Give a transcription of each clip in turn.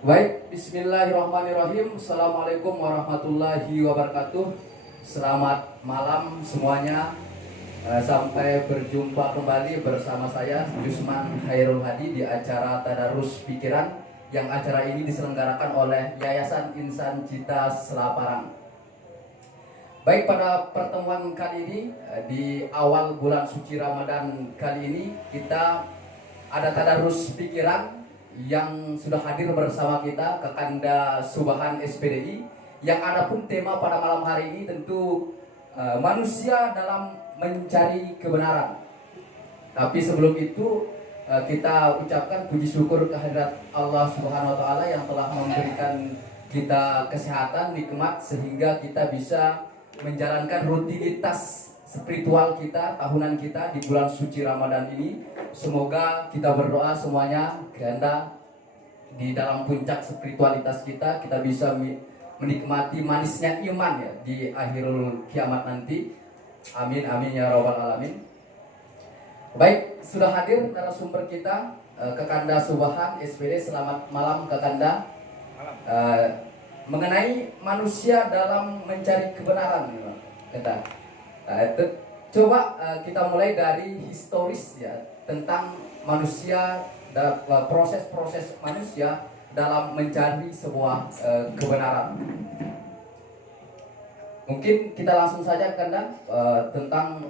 Baik, bismillahirrahmanirrahim. Assalamualaikum warahmatullahi wabarakatuh. Selamat malam semuanya. Sampai berjumpa kembali bersama saya Jusman Khairul Hadi di acara Tadarus Pikiran, yang acara ini diselenggarakan oleh Yayasan Insan Cita Selaparang. Baik, pada pertemuan kali ini di awal bulan suci Ramadan kali ini kita ada Tadarus Pikiran yang sudah hadir bersama kita Kekanda Subahan SPDI, yang adapun tema pada malam hari ini tentu manusia dalam mencari kebenaran. Tapi sebelum itu kita ucapkan puji syukur kehadirat Allah Subhanahu wa taala yang telah memberikan kita kesehatan, nikmat, sehingga kita bisa menjalankan rutinitas spiritual kita, tahunan kita di bulan suci Ramadan ini. Semoga kita berdoa semuanya kehendak di dalam puncak spiritualitas kita bisa menikmati manisnya iman ya di akhirul kiamat nanti. Amin amin ya rabbal alamin. Baik, sudah hadir narasumber kita Kekanda Subahan SPD. Selamat malam Kekanda. Mengenai manusia dalam mencari kebenaran kita. Coba kita mulai dari historis ya, tentang manusia, proses-proses manusia dalam mencari sebuah kebenaran. Mungkin kita langsung saja Kanda, tentang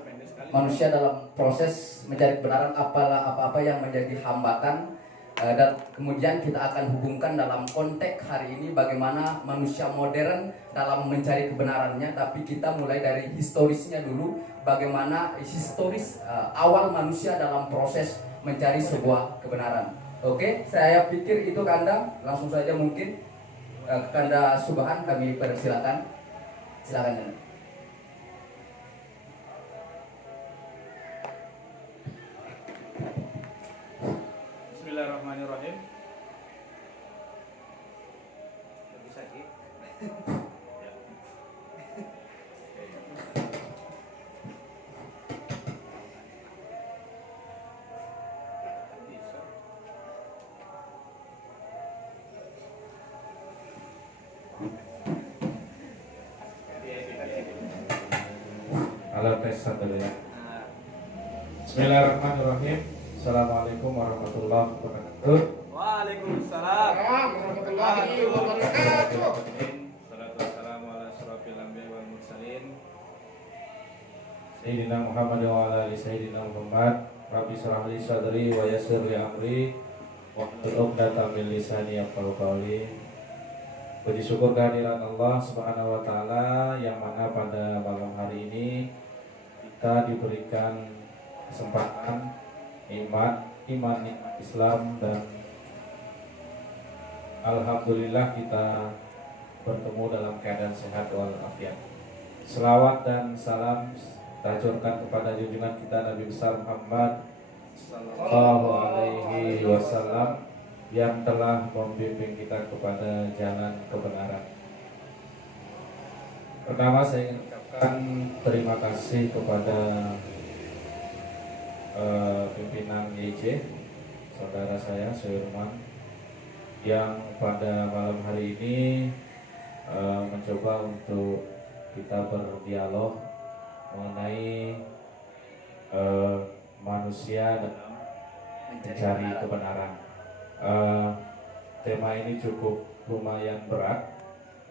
manusia dalam proses mencari kebenaran, apa-apa yang menjadi hambatan, dan kemudian kita akan hubungkan dalam konteks hari ini bagaimana manusia modern dalam mencari kebenarannya. Tapi kita mulai dari historisnya dulu, bagaimana historis awal manusia dalam proses mencari sebuah kebenaran. Oke, saya pikir itu Kanda. Langsung saja mungkin Kanda Subahan kami persilakan. Silakan. Bismillahirrahmanirrahim. Lebih sakit. Halo, tes satu ya. Bismillahirrahmanirrahim. Assalamualaikum warahmatullahi wabarakatuh. Waalaikumsalam warahmatullahi wabarakatuh. Salatu wassalamu ala asyrofil anbiya'i wal mursalin Sayyidina Muhammad wa ala ali Sayyidina Muhammad. Rabbi shrah li sadri wa yassir li amri wahlul 'uqdatam min lisani yafqahu qawli. Puji syukur kehadiran Allah Subhanahu wa taala, yang mana pada malam hari ini kita diberikan kesempatan iman Islam, dan alhamdulillah kita bertemu dalam keadaan sehat walafiat. Selawat dan salam tercurahkan kepada junjungan kita Nabi besar Muhammad sallallahu alaihi wasallam, yang telah membimbing kita kepada jalan kebenaran. Pertama, saya ingin mengucapkan terima kasih kepada pimpinan YJ, saudara saya Suirman, yang pada malam hari ini mencoba untuk kita berdialog mengenai manusia dalam mencari kebenaran. Tema ini cukup lumayan berat,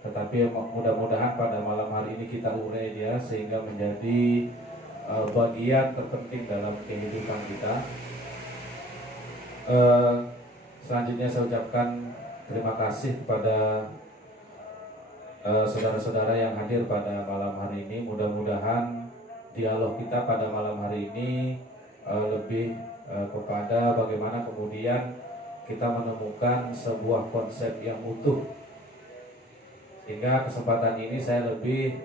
tetapi mudah-mudahan pada malam hari ini kita urai dia sehingga menjadi bagian terpenting dalam kehidupan kita. Selanjutnya saya ucapkan terima kasih kepada saudara-saudara yang hadir pada malam hari ini. Mudah-mudahan dialog kita pada malam hari ini lebih kepada bagaimana kemudian kita menemukan sebuah konsep yang utuh, sehingga kesempatan ini saya lebih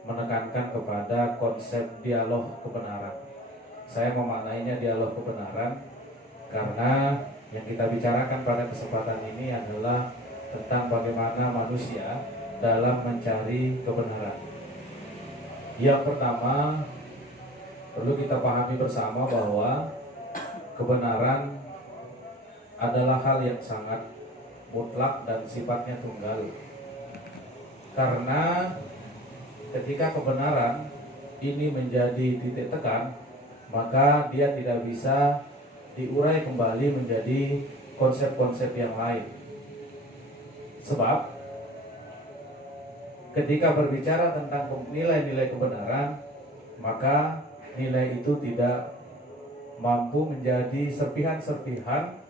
menekankan kepada konsep dialog kebenaran. Saya memaknainya dialog kebenaran karena yang kita bicarakan pada kesempatan ini adalah tentang bagaimana manusia dalam mencari kebenaran. Yang pertama, perlu kita pahami bersama bahwa kebenaran adalah hal yang sangat mutlak dan sifatnya tunggal. Karena ketika kebenaran ini menjadi titik tekan, maka dia tidak bisa diurai kembali menjadi konsep-konsep yang lain. Sebab ketika berbicara tentang nilai-nilai kebenaran, maka nilai itu tidak mampu menjadi serpihan-serpihan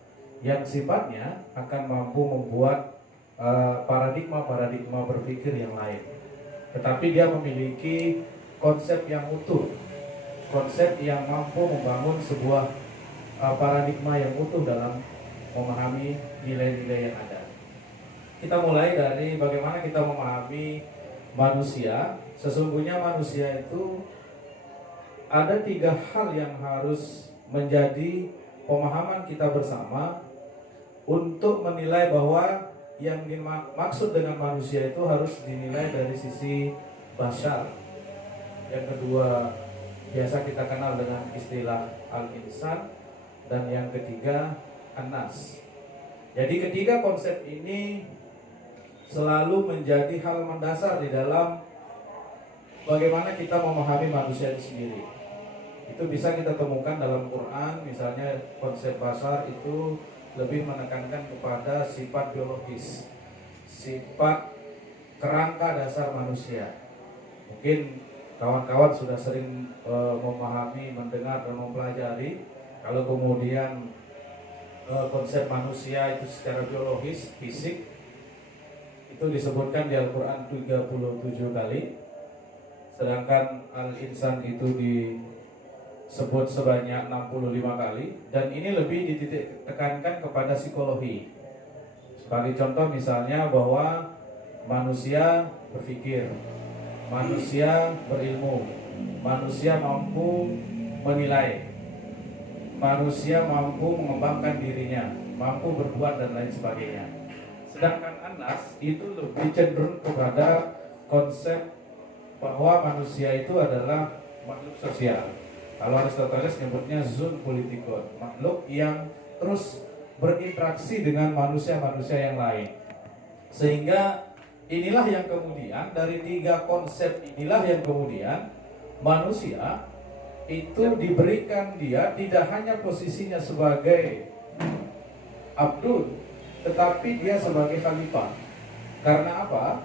yang sifatnya akan mampu membuat paradigma-paradigma berpikir yang lain. Tetapi dia memiliki konsep yang utuh, konsep yang mampu membangun sebuah paradigma yang utuh dalam memahami nilai-nilai yang ada. Kita mulai dari bagaimana kita memahami manusia. Sesungguhnya manusia itu ada 3 hal yang harus menjadi pemahaman kita bersama untuk menilai bahwa yang dimaksud dengan manusia itu harus dinilai dari sisi bashar. Yang kedua biasa kita kenal dengan istilah al-insan, dan yang ketiga an-nas. Jadi ketiga konsep ini selalu menjadi hal mendasar di dalam bagaimana kita memahami manusia itu sendiri. Itu bisa kita temukan dalam Quran, misalnya konsep bashar itu lebih menekankan kepada sifat biologis, sifat kerangka dasar manusia. Mungkin kawan-kawan sudah sering memahami, mendengar dan mempelajari kalau kemudian konsep manusia itu secara biologis, fisik, itu disebutkan di Al-Quran 37 kali, sedangkan al-insan itu disebut sebanyak 65 kali, dan ini lebih dititik tekankan kepada psikologi. Sebagai contoh misalnya bahwa manusia berpikir, manusia berilmu, manusia mampu menilai, manusia mampu mengembangkan dirinya, mampu berbuat dan lain sebagainya. Sedangkan An-Nas itu lebih cenderung kepada konsep bahwa manusia itu adalah makhluk sosial. Kalau Aristoteles nyebutnya zoon politikon, makhluk yang terus berinteraksi dengan manusia-manusia yang lain. Sehingga inilah yang kemudian dari 3 konsep inilah yang kemudian manusia itu diberikan dia tidak hanya posisinya sebagai abdul, tetapi dia sebagai khalifah. Karena apa?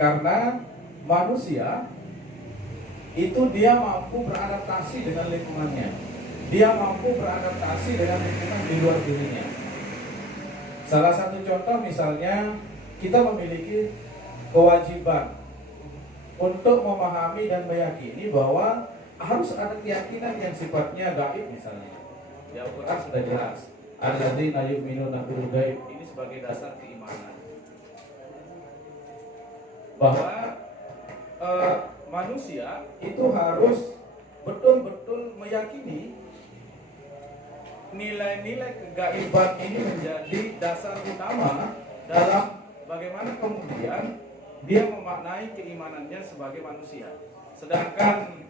Karena manusia itu dia mampu beradaptasi dengan lingkungannya. Dia mampu beradaptasi dengan lingkungan di luar dirinya. Salah satu contoh misalnya kita memiliki kewajiban untuk memahami dan meyakini bahwa harus ada keyakinan yang sifatnya gaib misalnya. Di Al-Quran sudah jelas. Alladzina yu'minuna bil ghaib, ini sebagai dasar keimanan. Bahwa manusia itu harus betul-betul meyakini nilai-nilai kegaiban ini menjadi dasar utama dalam bagaimana kemudian dia memaknai keimanannya sebagai manusia. Sedangkan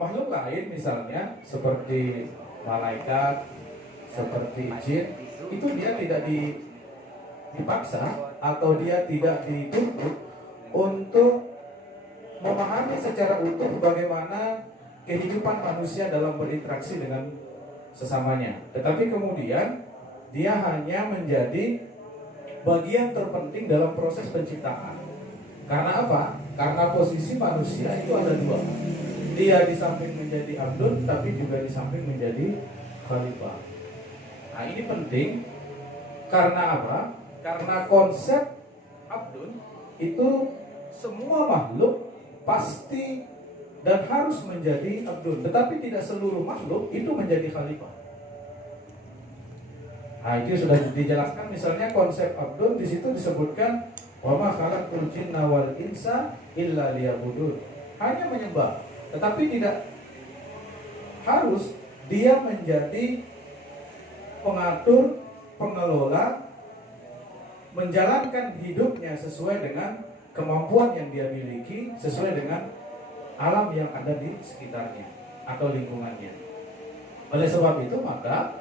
makhluk lain misalnya seperti malaikat, seperti jin, itu dia tidak dipaksa atau dia tidak dituntut untuk memahami secara utuh bagaimana kehidupan manusia dalam berinteraksi dengan sesamanya. Tetapi kemudian dia hanya menjadi bagian terpenting dalam proses penciptaan. Karena apa? Karena posisi manusia itu ada 2. Dia di samping menjadi abdun, tapi juga di samping menjadi khalifah. Nah ini penting. Karena apa? Karena konsep abdun itu semua makhluk pasti dan harus menjadi abdun, tetapi tidak seluruh makhluk itu menjadi khalifah. Nah itu sudah dijelaskan, misalnya konsep abdun di situ disebutkan wa ma khalaqtul jinna wal insa illa liya'budun, hanya menyembah, tetapi tidak harus dia menjadi pengatur, pengelola, menjalankan hidupnya sesuai dengan kemampuan yang dia miliki, sesuai dengan alam yang ada di sekitarnya atau lingkungannya. Oleh sebab itu maka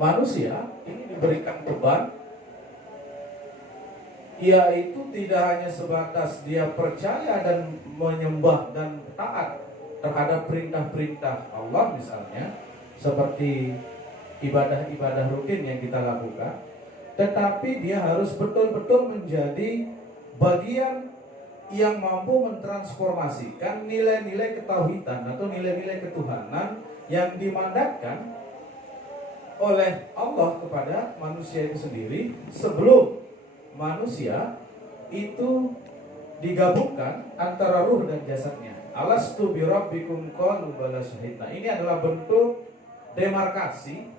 manusia ini diberikan beban, yaitu tidak hanya sebatas dia percaya dan menyembah dan taat terhadap perintah-perintah Allah misalnya, seperti ibadah-ibadah rutin yang kita lakukan, tetapi dia harus betul-betul menjadi bagian yang mampu mentransformasikan nilai-nilai ketauhidan atau nilai-nilai ketuhanan yang dimandatkan oleh Allah kepada manusia itu sendiri sebelum manusia itu digabungkan antara ruh dan jasadnya. Alastu birabbikum qalu bala syahidna. Ini adalah bentuk demarkasi,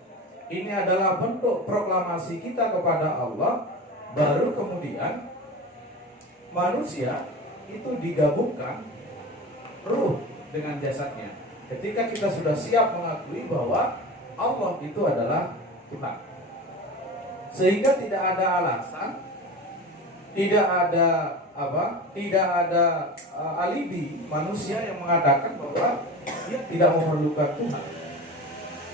ini adalah bentuk proklamasi kita kepada Allah. Baru kemudian manusia itu digabungkan ruh dengan jasadnya. Ketika kita sudah siap mengakui bahwa Allah itu adalah Tuhan, sehingga tidak ada alasan, tidak ada alibi manusia yang mengatakan bahwa dia tidak memerlukan Tuhan.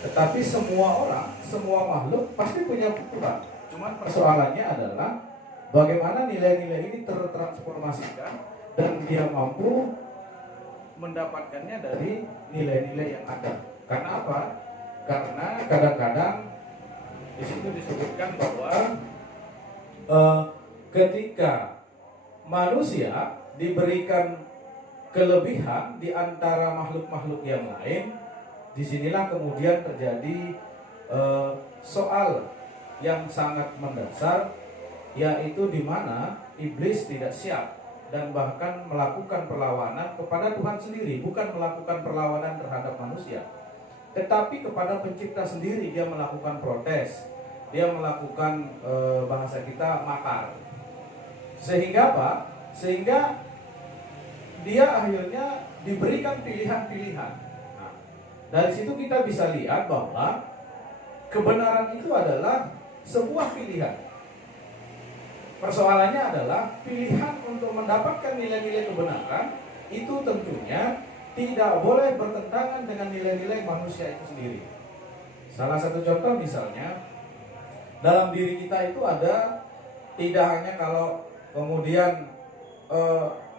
Tetapi semua orang, semua makhluk pasti punya Tuhan. Cuman persoalannya adalah bagaimana nilai-nilai ini tertransformasikan dan dia mampu mendapatkannya dari nilai-nilai yang ada. Karena apa? Karena kadang-kadang di situ disebutkan bahwa ketika manusia diberikan kelebihan di antara makhluk-makhluk yang lain, disinilah kemudian terjadi soal yang sangat mendasar, yaitu di mana iblis tidak siap dan bahkan melakukan perlawanan kepada Tuhan sendiri, bukan melakukan perlawanan terhadap manusia, tetapi kepada pencipta sendiri. Dia melakukan protes, dia melakukan bahasa kita makar. Sehingga apa? Sehingga dia akhirnya diberikan pilihan-pilihan. Nah, dari situ kita bisa lihat bahwa kebenaran itu adalah sebuah pilihan. Persoalannya adalah pilihan untuk mendapatkan nilai-nilai kebenaran itu tentunya tidak boleh bertentangan dengan nilai-nilai manusia itu sendiri. Salah satu contoh misalnya, dalam diri kita itu ada, tidak hanya kalau kemudian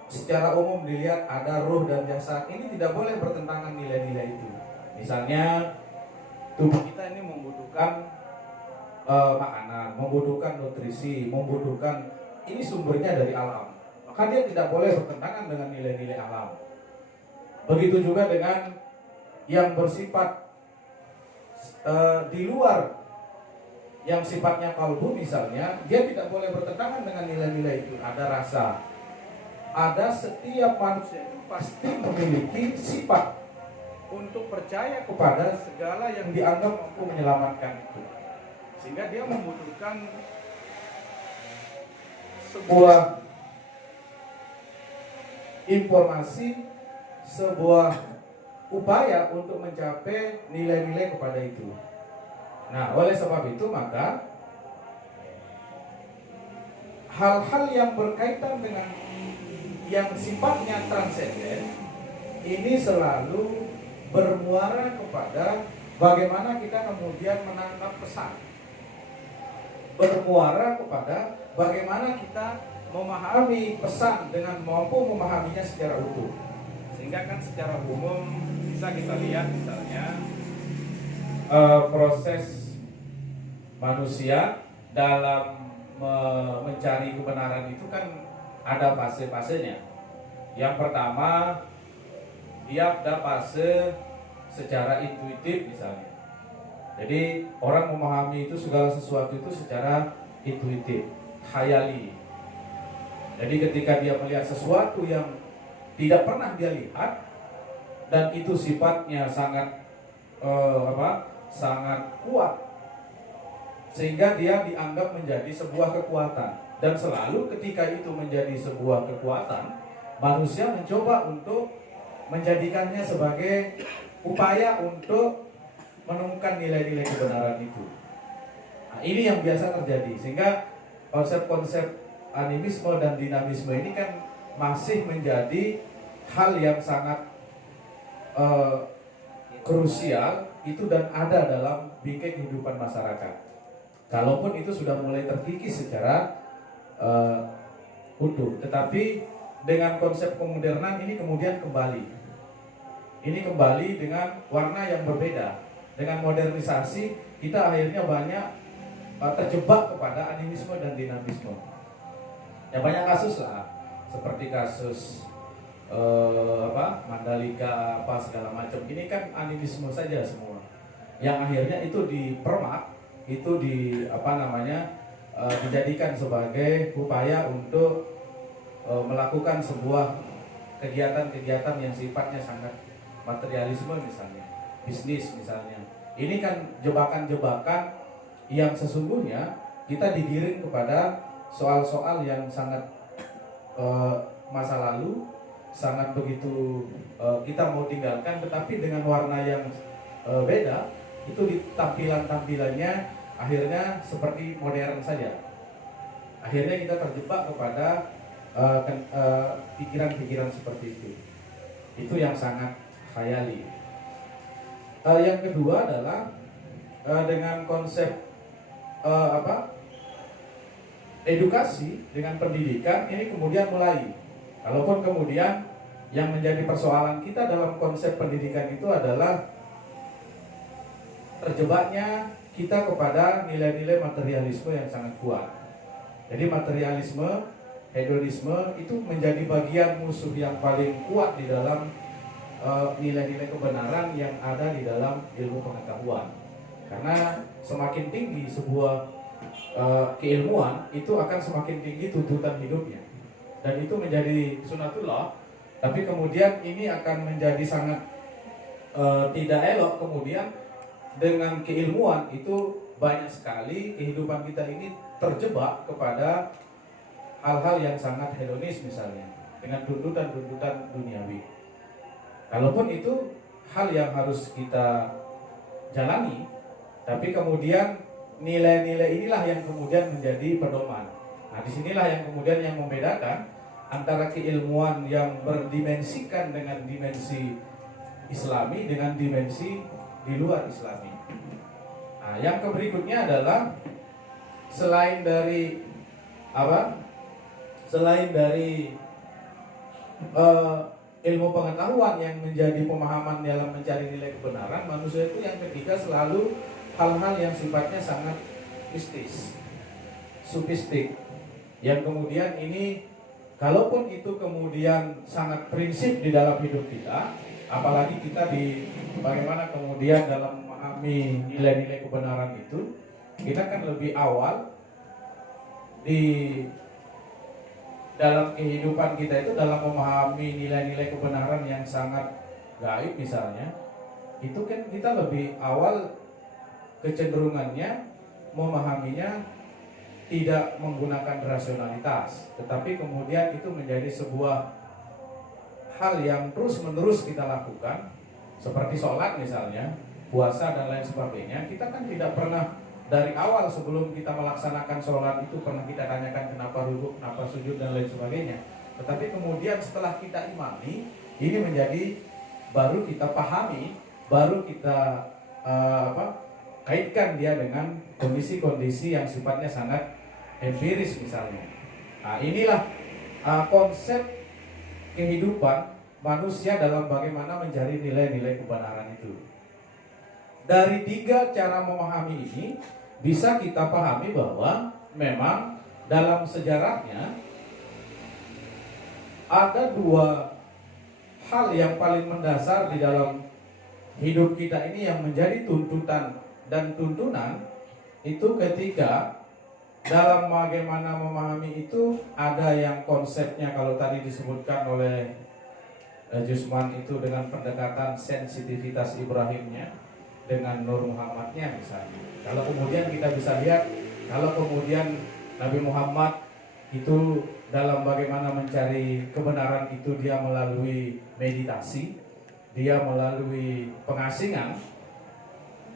secara umum dilihat ada ruh dan jasad, ini tidak boleh bertentangan nilai-nilai itu. Misalnya tubuh kita ini membutuhkan makanan, membutuhkan nutrisi, membutuhkan, ini sumbernya dari alam, maka dia tidak boleh bertentangan dengan nilai-nilai alam. Begitu juga dengan yang bersifat di luar, yang sifatnya kalbu misalnya, dia tidak boleh bertentangan dengan nilai-nilai itu. Ada rasa, ada, setiap manusia itu pasti memiliki sifat untuk percaya kepada segala yang dianggap mampu menyelamatkan itu, sehingga dia membutuhkan sebuah informasi, sebuah upaya untuk mencapai nilai-nilai kepada itu. Nah, oleh sebab itu maka hal-hal yang berkaitan dengan yang sifatnya transenden ini selalu bermuara kepada bagaimana kita kemudian menangkap pesan, bermuara kepada bagaimana kita memahami pesan dengan mampu memahaminya secara utuh. Sehingga kan secara umum bisa kita lihat misalnya proses manusia dalam mencari kebenaran itu kan ada fase-fasenya. Yang pertama, dia ada fase secara intuitif misalnya. Jadi orang memahami itu segala sesuatu itu secara intuitif, khayali. Jadi ketika dia melihat sesuatu yang tidak pernah dia lihat dan itu sifatnya sangat sangat kuat, sehingga dia dianggap menjadi sebuah kekuatan. Dan selalu ketika itu menjadi sebuah kekuatan, manusia mencoba untuk menjadikannya sebagai upaya untuk menemukan nilai-nilai kebenaran itu. Nah, ini yang biasa terjadi, sehingga konsep-konsep animisme dan dinamisme ini kan masih menjadi hal yang sangat krusial itu dan ada dalam bingkai kehidupan masyarakat. Kalaupun itu sudah mulai terkikis secara utuh, tetapi dengan konsep kemodernan ini kemudian kembali. Ini kembali dengan warna yang berbeda. Dengan modernisasi kita akhirnya banyak terjebak kepada animisme dan dinamisme. Ya banyak kasus lah, seperti kasus Mandalika apa segala macam. Ini kan animisme saja semua. Yang akhirnya itu dipermak, itu dijadikan sebagai upaya untuk melakukan sebuah kegiatan-kegiatan yang sifatnya sangat materialisme misalnya, bisnis misalnya. Ini kan jebakan-jebakan yang sesungguhnya kita digiring kepada soal-soal yang sangat masa lalu, sangat begitu kita mau tinggalkan, tetapi dengan warna yang beda, itu di tampilan-tampilannya akhirnya seperti modern saja. Akhirnya kita terjebak kepada pikiran-pikiran seperti itu. Itu yang sangat khayali. Yang kedua adalah dengan konsep edukasi dengan pendidikan ini kemudian mulai. Kalaupun kemudian yang menjadi persoalan kita dalam konsep pendidikan itu adalah terjebaknya kita kepada nilai-nilai materialisme yang sangat kuat. Jadi materialisme, hedonisme itu menjadi bagian musuh yang paling kuat di dalam nilai-nilai kebenaran yang ada di dalam ilmu pengetahuan. Karena semakin tinggi sebuah keilmuan, itu akan semakin tinggi tuntutan hidupnya. Dan itu menjadi sunatullah. Tapi kemudian ini akan menjadi sangat tidak elok kemudian dengan keilmuan itu banyak sekali kehidupan kita ini terjebak kepada hal-hal yang sangat hedonis misalnya, dengan tuntutan-tuntutan duniawi. Kalaupun itu hal yang harus kita jalani, tapi kemudian nilai-nilai inilah yang kemudian menjadi pedoman. Nah, disinilah yang kemudian yang membedakan antara keilmuan yang berdimensikan dengan dimensi Islami dengan dimensi di luar Islami. Nah, yang berikutnya adalah selain dari ilmu pengetahuan yang menjadi pemahaman dalam mencari nilai kebenaran, manusia itu yang ketiga selalu hal-hal yang sifatnya sangat mistis, sufistik, yang kemudian ini kalaupun itu kemudian sangat prinsip di dalam hidup kita, apalagi kita di bagaimana kemudian dalam memahami nilai-nilai kebenaran itu, kita kan lebih awal di dalam kehidupan kita itu dalam memahami nilai-nilai kebenaran yang sangat gaib misalnya, itu kan kita lebih awal kecenderungannya memahaminya tidak menggunakan rasionalitas, tetapi kemudian itu menjadi sebuah hal yang terus-menerus kita lakukan, seperti sholat misalnya, puasa dan lain sebagainya. Kita kan tidak pernah dari awal sebelum kita melaksanakan sholat itu pernah kita tanyakan kenapa rukuk, kenapa sujud dan lain sebagainya. Tetapi kemudian setelah kita imani, ini menjadi baru kita pahami, baru kita kaitkan dia dengan kondisi-kondisi yang sifatnya sangat empiris misalnya. Nah, inilah konsep kehidupan manusia dalam bagaimana mencari nilai-nilai kebenaran itu. Dari tiga cara memahami ini bisa kita pahami bahwa memang dalam sejarahnya ada dua hal yang paling mendasar di dalam hidup kita ini yang menjadi tuntutan dan tuntunan itu ketika dalam bagaimana memahami itu ada yang konsepnya kalau tadi disebutkan oleh Jusman itu dengan pendekatan sensitivitas Ibrahimnya dengan Nur Muhammadnya misalnya. Kalau kemudian kita bisa lihat, kalau kemudian Nabi Muhammad itu dalam bagaimana mencari kebenaran itu dia melalui meditasi, dia melalui pengasingan,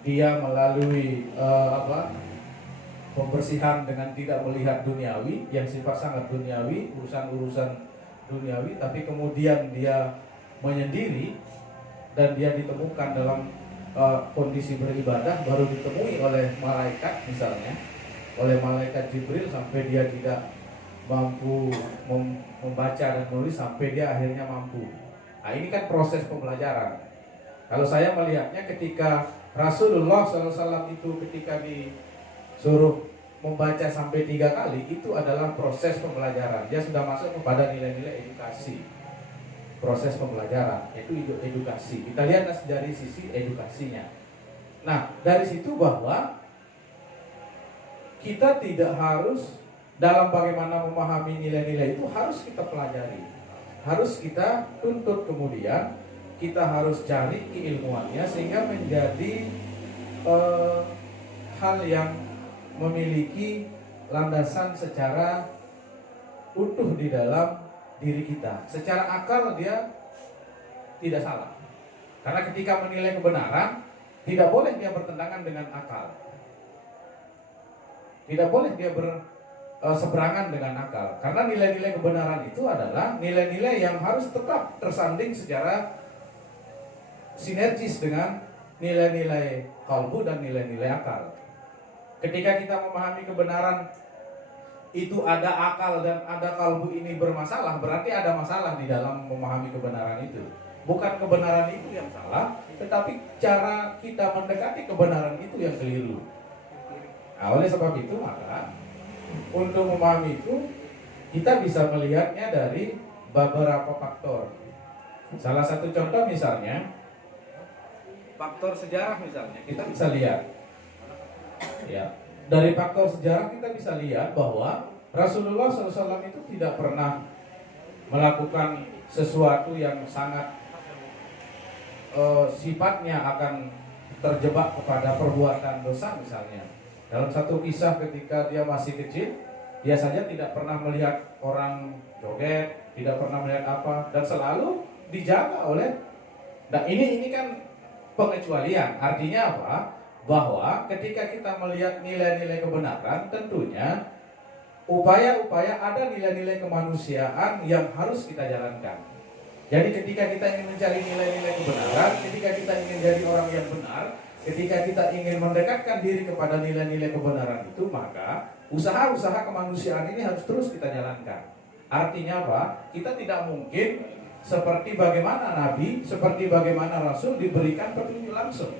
dia melalui pembersihan dengan tidak melihat duniawi yang sifat sangat duniawi, urusan-urusan duniawi, tapi kemudian dia menyendiri dan dia ditemukan dalam kondisi beribadah baru ditemui oleh malaikat misalnya, oleh malaikat Jibril sampai dia tidak mampu membaca dan menulis sampai dia akhirnya mampu. Nah, ini kan proses pembelajaran. Kalau saya melihatnya ketika Rasulullah SAW itu ketika disuruh membaca sampai 3 kali, itu adalah proses pembelajaran. Dia sudah masuk kepada nilai-nilai edukasi. Proses pembelajaran, itu edukasi. Kita lihat dari sisi edukasinya. Nah, dari situ bahwa kita tidak harus dalam bagaimana memahami nilai-nilai itu harus kita pelajari. Harus kita tuntut, kemudian kita harus cari keilmuannya sehingga menjadi hal yang memiliki landasan secara utuh di dalam diri kita. Secara akal dia tidak salah. Karena ketika menilai kebenaran, tidak boleh dia bertentangan dengan akal. Tidak boleh dia berseberangan dengan akal. Karena nilai-nilai kebenaran itu adalah nilai-nilai yang harus tetap tersanding secara sinergis dengan nilai-nilai kalbu dan nilai-nilai akal. Ketika kita memahami kebenaran itu ada akal dan ada kalbu ini bermasalah, berarti ada masalah di dalam memahami kebenaran itu. Bukan kebenaran itu yang salah, tetapi cara kita mendekati kebenaran itu yang keliru. Nah, oleh sebab itu maka untuk memahami itu kita bisa melihatnya dari beberapa faktor. Salah satu contoh misalnya faktor sejarah misalnya, kita bisa lihat ya, dari faktor sejarah kita bisa lihat bahwa Rasulullah SAW itu tidak pernah melakukan sesuatu yang sangat sifatnya akan terjebak kepada perbuatan dosa misalnya. Dalam satu kisah ketika dia masih kecil, dia saja tidak pernah melihat orang joget, tidak pernah melihat apa, dan selalu dijaga oleh. Nah ini kan pengecualian. Artinya apa? Bahwa ketika kita melihat nilai-nilai kebenaran, tentunya upaya-upaya ada nilai-nilai kemanusiaan yang harus kita jalankan. Jadi ketika kita ingin mencari nilai-nilai kebenaran, ketika kita ingin jadi orang yang benar, ketika kita ingin mendekatkan diri kepada nilai-nilai kebenaran itu, maka usaha-usaha kemanusiaan ini harus terus kita jalankan. Artinya apa? Kita tidak mungkin seperti bagaimana Nabi, seperti bagaimana Rasul diberikan petunjuk langsung.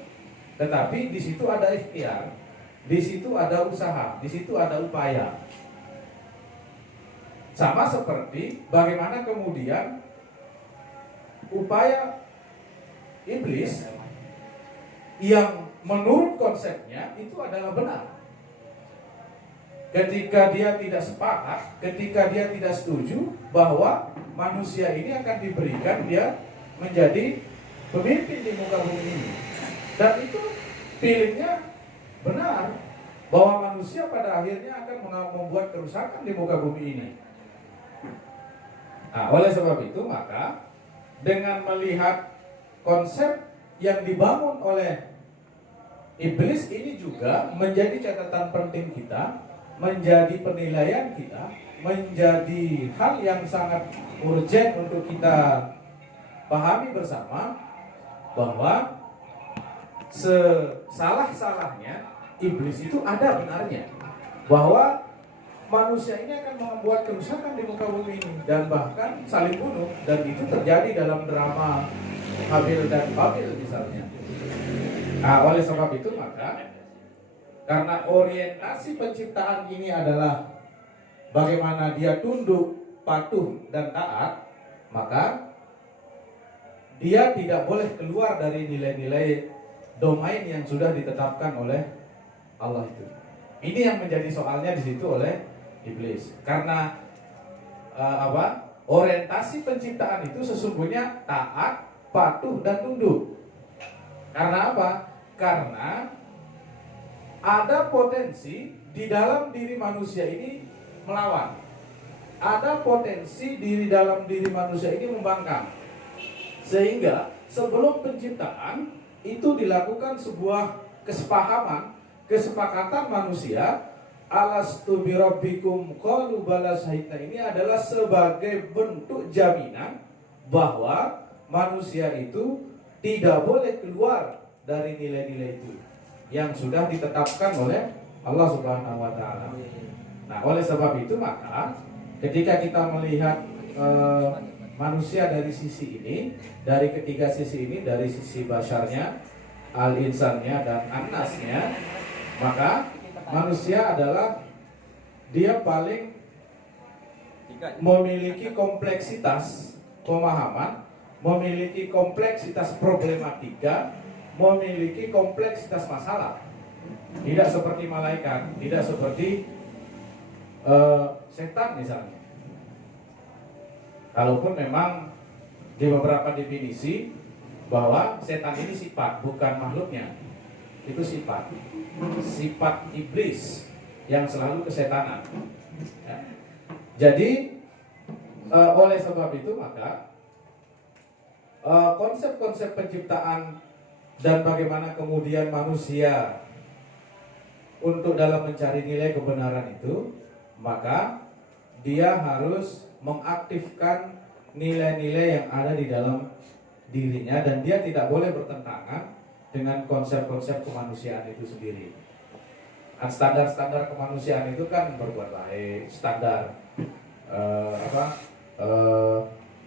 Tetapi di situ ada ikhtiar, di situ ada usaha, di situ ada upaya. Sama seperti bagaimana kemudian upaya iblis yang menurut konsepnya itu adalah benar. Ketika dia tidak sepakat, ketika dia tidak setuju bahwa manusia ini akan diberikan dia menjadi pemimpin di muka bumi ini. Dan itu feelingnya benar bahwa manusia pada akhirnya akan membuat kerusakan di muka bumi ini. Nah, oleh sebab itu maka dengan melihat konsep yang dibangun oleh iblis ini juga menjadi catatan penting kita, menjadi penilaian kita, menjadi hal yang sangat urgent untuk kita pahami bersama bahwa sesalah-salahnya iblis itu ada benarnya, bahwa manusia ini akan membuat kerusakan di muka bumi ini dan bahkan saling bunuh, dan itu terjadi dalam drama Habil dan Babil misalnya. Nah, oleh sebab itu maka karena orientasi penciptaan ini adalah bagaimana dia tunduk, patuh dan taat, maka dia tidak boleh keluar dari nilai-nilai domain yang sudah ditetapkan oleh Allah itu. Ini yang menjadi soalnya di situ oleh iblis. Karena orientasi penciptaan itu sesungguhnya taat, patuh dan tunduk. Karena apa? Karena ada potensi di dalam diri manusia ini melawan. Ada potensi di dalam diri manusia ini membangkang. Sehingga sebelum penciptaan itu dilakukan sebuah kesepakatan manusia, alastu birabbikum qalu bala syahidna. Ini adalah sebagai bentuk jaminan bahwa manusia itu tidak boleh keluar dari nilai-nilai itu yang sudah ditetapkan oleh Allah Subhanahu wa taala. Nah, oleh sebab itu maka ketika kita melihat manusia dari sisi ini, dari ketiga sisi ini, dari sisi basyarnya, al-insannya dan an-nasnya, maka manusia adalah dia paling memiliki kompleksitas pemahaman, memiliki kompleksitas problematika, memiliki kompleksitas masalah. Tidak seperti malaikat, tidak seperti setan misalnya. Kalaupun memang di beberapa definisi bahwa setan ini sifat, bukan makhluknya. Itu sifat iblis yang selalu kesetanan. Ya. Jadi oleh sebab itu maka konsep-konsep penciptaan dan bagaimana kemudian manusia untuk dalam mencari nilai kebenaran itu, maka dia harus mengaktifkan nilai-nilai yang ada di dalam dirinya dan dia tidak boleh bertentangan dengan konsep-konsep kemanusiaan itu sendiri. Standar-standar kemanusiaan itu kan berbuat baik, standar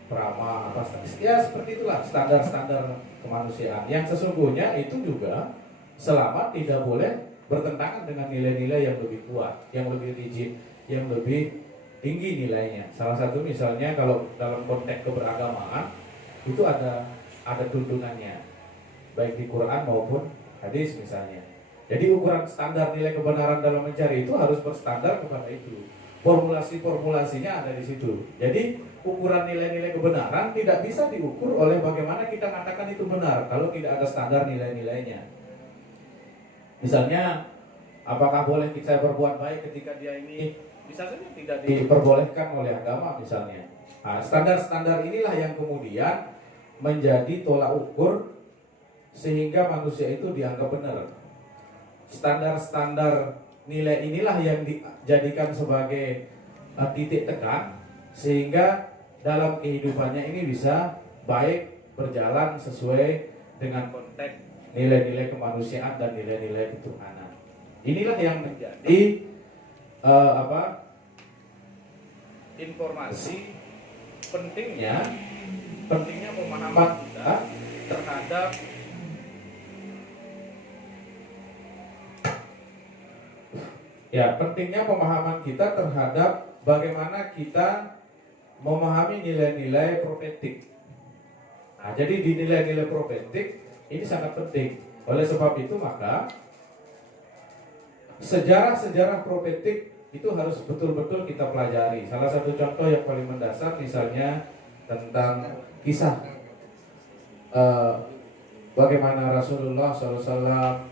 prama apa ya seperti itulah standar-standar kemanusiaan yang sesungguhnya itu juga selama tidak boleh bertentangan dengan nilai-nilai yang lebih kuat, yang lebih rigid, yang lebih tinggi nilainya. Salah satu misalnya kalau dalam konteks keberagamaan itu ada tuntunannya baik di Quran maupun hadis misalnya. Jadi ukuran standar nilai kebenaran dalam mencari itu harus berstandar kepada itu. Formulasi-formulasinya ada di situ. Jadi ukuran nilai-nilai kebenaran tidak bisa diukur oleh bagaimana kita katakan itu benar kalau tidak ada standar nilai-nilainya. Misalnya, apakah boleh kita berbuat baik ketika dia ini misalnya tidak diperbolehkan oleh agama misalnya. Nah, standar-standar inilah yang kemudian menjadi tolak ukur sehingga manusia itu dianggap benar. Standar-standar nilai inilah yang dijadikan sebagai titik tekan sehingga dalam kehidupannya ini bisa baik berjalan sesuai dengan konteks nilai-nilai kemanusiaan dan nilai-nilai ketuhanan. Inilah yang menjadi informasi pentingnya pemahaman kita terhadap pentingnya pemahaman kita terhadap bagaimana kita memahami nilai-nilai profetik. Nah, jadi di nilai-nilai profetik ini sangat penting. Oleh sebab itu maka sejarah-sejarah profetik itu harus betul-betul kita pelajari. Salah satu contoh yang paling mendasar misalnya tentang kisah bagaimana Rasulullah SAW,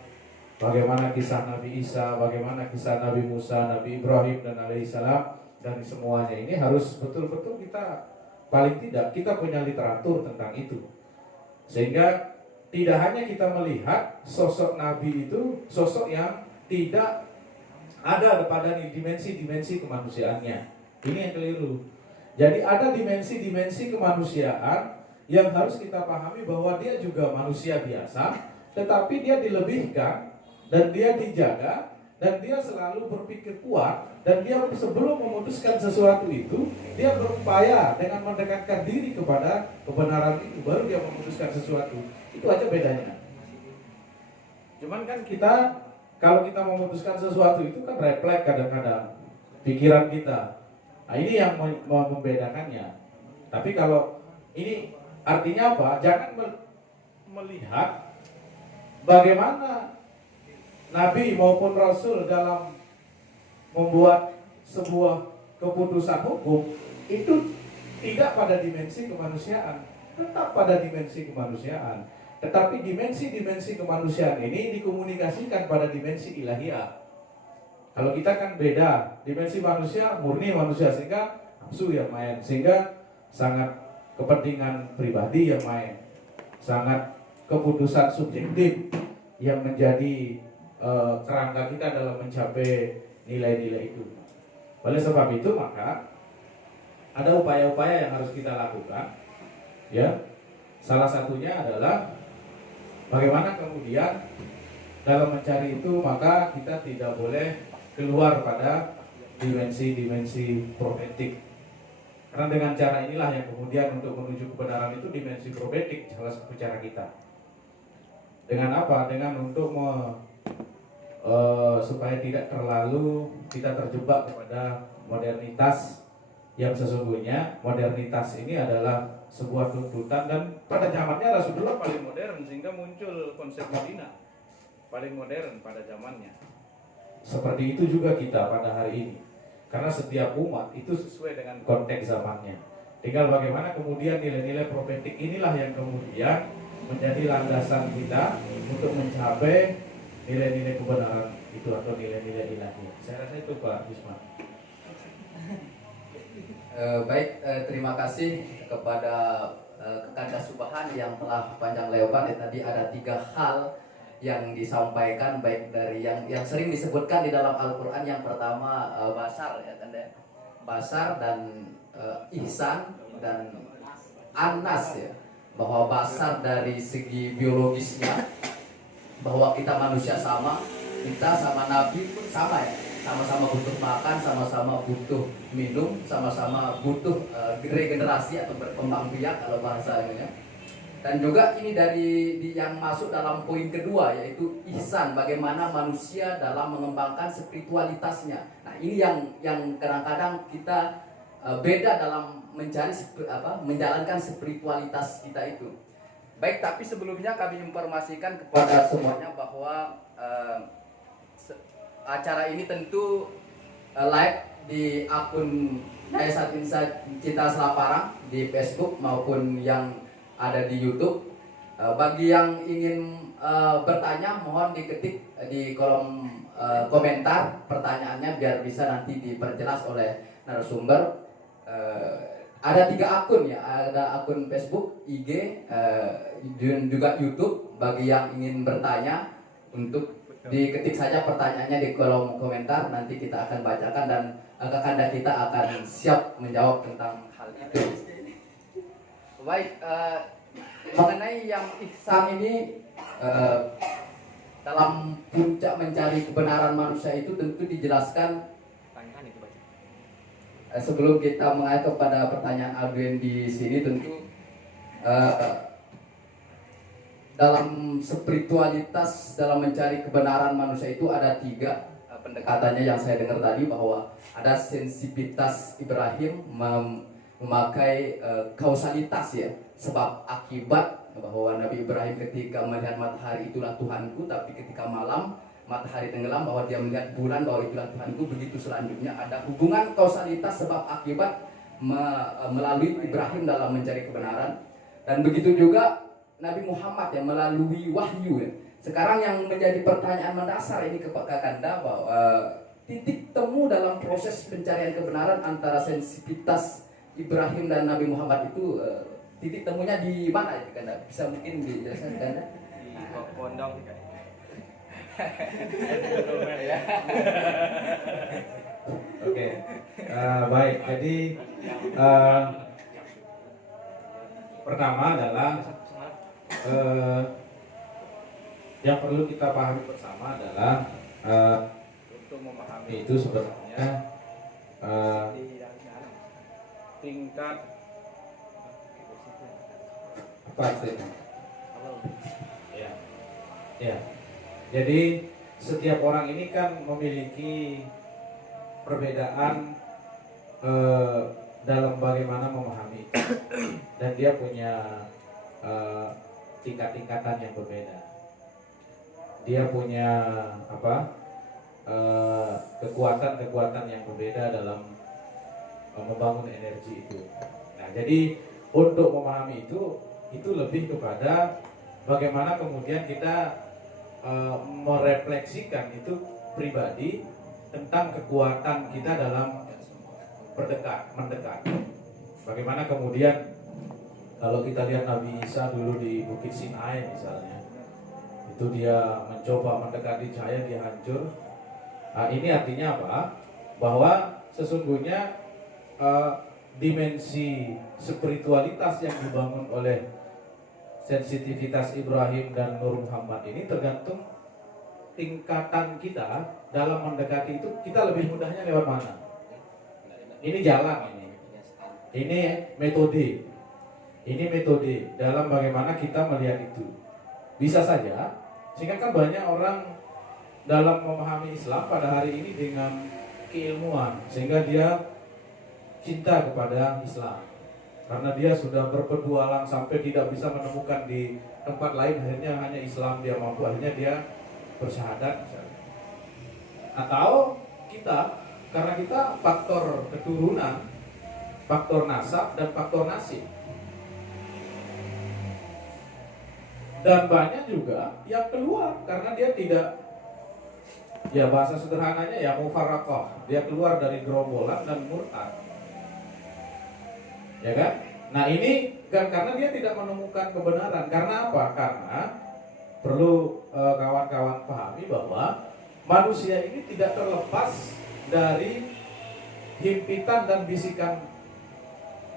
bagaimana kisah Nabi Isa, bagaimana kisah Nabi Musa, Nabi Ibrahim dan alaihissalam. Dari semuanya ini harus betul-betul kita paling tidak kita punya literatur tentang itu. Sehingga tidak hanya kita melihat sosok Nabi itu sosok yang tidak ada pada dimensi-dimensi kemanusiaannya. Ini yang keliru. Jadi ada dimensi-dimensi kemanusiaan yang harus kita pahami bahwa dia juga manusia biasa, tetapi dia dilebihkan dan dia dijaga dan dia selalu berpikir kuat dan dia sebelum memutuskan sesuatu itu dia berupaya dengan mendekatkan diri kepada kebenaran itu baru dia memutuskan sesuatu. Itu aja bedanya. Cuman kan kita kalau kita memutuskan sesuatu itu kan refleks kadang-kadang pikiran kita. Nah, ini yang membedakannya. Tapi kalau ini artinya apa? Jangan melihat bagaimana Nabi maupun Rasul dalam membuat sebuah keputusan hukum itu tidak pada dimensi kemanusiaan, tetap pada dimensi kemanusiaan. Tetapi dimensi-dimensi kemanusiaan ini dikomunikasikan pada dimensi ilahiyah. Kalau kita kan beda, dimensi manusia murni manusia sehingga nafsu yang main, sehingga sangat kepentingan pribadi yang main, sangat keputusan subjektif yang menjadi kerangka kita dalam mencapai nilai-nilai itu. Oleh sebab itu maka ada upaya-upaya yang harus kita lakukan. Ya, salah satunya adalah bagaimana kemudian dalam mencari itu maka kita tidak boleh keluar pada dimensi-dimensi profetik. Karena dengan cara inilah yang kemudian untuk menuju kebenaran itu dimensi profetik salah satu cara kita. Dengan apa? Dengan untuk supaya tidak terlalu kita terjebak kepada modernitas yang sesungguhnya modernitas ini adalah sebuah tuntutan, dan pada zamannya Rasulullah paling modern sehingga muncul konsep Madinah paling modern pada zamannya. Seperti itu juga kita pada hari ini, karena setiap umat itu sesuai dengan konteks zamannya. Tinggal bagaimana kemudian nilai-nilai profetik inilah yang kemudian menjadi landasan kita untuk mencapai nilai-nilai kebenaran itu atau nilai-nilai ilahi. Saya rasa itu Pak Yusman. Baik, terima kasih kepada Kekanda Subhan yang telah panjang lebar. Tadi ada 3 hal yang disampaikan, baik dari yang sering disebutkan di dalam Al-Quran. Yang pertama basar, ya Kanda, basar dan ihsan dan anas, ya, bahwa basar dari segi biologisnya, bahwa kita manusia sama, kita sama Nabi pun sama, ya, sama-sama butuh makan, sama-sama butuh minum, sama-sama butuh regenerasi atau berkembang biak kalau bahasanya. Dan juga ini dari yang masuk dalam poin kedua, yaitu ihsan, bagaimana manusia dalam mengembangkan spiritualitasnya. Nah, ini yang kadang-kadang kita beda dalam menjalankan spiritualitas kita itu. Baik, tapi sebelumnya kami informasikan kepada semuanya bahwa acara ini tentu live di akun Yayasan Insight Cita Selaparang di Facebook maupun yang ada di YouTube. Bagi yang ingin bertanya, mohon diketik di kolom komentar pertanyaannya biar bisa nanti diperjelas oleh narasumber. Ada 3 akun, ya, ada akun Facebook, IG, dan juga YouTube. Bagi yang ingin bertanya, untuk diketik saja pertanyaannya di kolom komentar, nanti kita akan bacakan dan Kakanda kita akan siap menjawab tentang hal itu. Baik, mengenai yang ihsan ini, dalam puncak mencari kebenaran manusia itu tentu dijelaskan. Sebelum kita mengalir kepada pertanyaan Aldwin di sini, tentu dalam spiritualitas, dalam mencari kebenaran manusia itu ada 3 pendekatannya yang saya dengar tadi, bahwa ada sensitivitas Ibrahim memakai kausalitas, ya, sebab akibat, bahwa Nabi Ibrahim ketika melihat matahari itulah Tuhanku, tapi ketika malam matahari tenggelam bahwa dia melihat bulan bahwa itulah Tuhanku. Begitu selanjutnya ada hubungan kausalitas sebab akibat melalui Ibrahim dalam mencari kebenaran, dan begitu juga Nabi Muhammad yang melalui wahyu, ya. Sekarang yang menjadi pertanyaan mendasar ini kepada Kakanda, bahwa titik temu dalam proses pencarian kebenaran antara sensitivitas Ibrahim dan Nabi Muhammad itu, titik temunya di mana itu, Kakanda? Bisa mungkin dijelaskan, Kakanda? Di pondok. Oke, baik. Jadi pertama adalah yang perlu kita pahami bersama adalah untuk memahami itu sebenarnya tingkat apa istilahnya? Ya, ya. Jadi setiap orang ini kan memiliki perbedaan dalam bagaimana memahami itu. Dan dia punya tingkat-tingkatan yang berbeda. Dia punya kekuatan-kekuatan yang berbeda dalam membangun energi itu. Nah, jadi untuk memahami itu lebih kepada bagaimana kemudian kita merefleksikan itu pribadi tentang kekuatan kita dalam mendekat. Bagaimana kemudian kalau kita lihat Nabi Isa dulu di Bukit Sinai misalnya, itu dia mencoba mendekati cahaya, dia hancur. Nah, ini artinya apa? Bahwa sesungguhnya dimensi spiritualitas yang dibangun oleh sensitivitas Ibrahim dan Nur Muhammad ini tergantung tingkatan kita dalam mendekati itu. Kita lebih mudahnya lewat mana? Ini jalan ini. Ini metode. Ini metode dalam bagaimana kita melihat itu. Bisa saja, sehingga kan banyak orang dalam memahami Islam pada hari ini dengan keilmuan, sehingga dia cinta kepada Islam. Karena dia sudah berpetualang sampai tidak bisa menemukan di tempat lain, akhirnya hanya Islam dia mampu, akhirnya dia bersyahadat misalnya. Atau kita, karena kita faktor keturunan, faktor nasab dan faktor nasib. Dan banyak juga yang keluar karena dia tidak, ya bahasa sederhananya ya mufarraqah, dia keluar dari gerombolan dan murtad. Ya kan? Nah ini kan karena dia tidak menemukan kebenaran. Karena apa? Karena perlu kawan-kawan pahami bahwa manusia ini tidak terlepas dari himpitan dan bisikan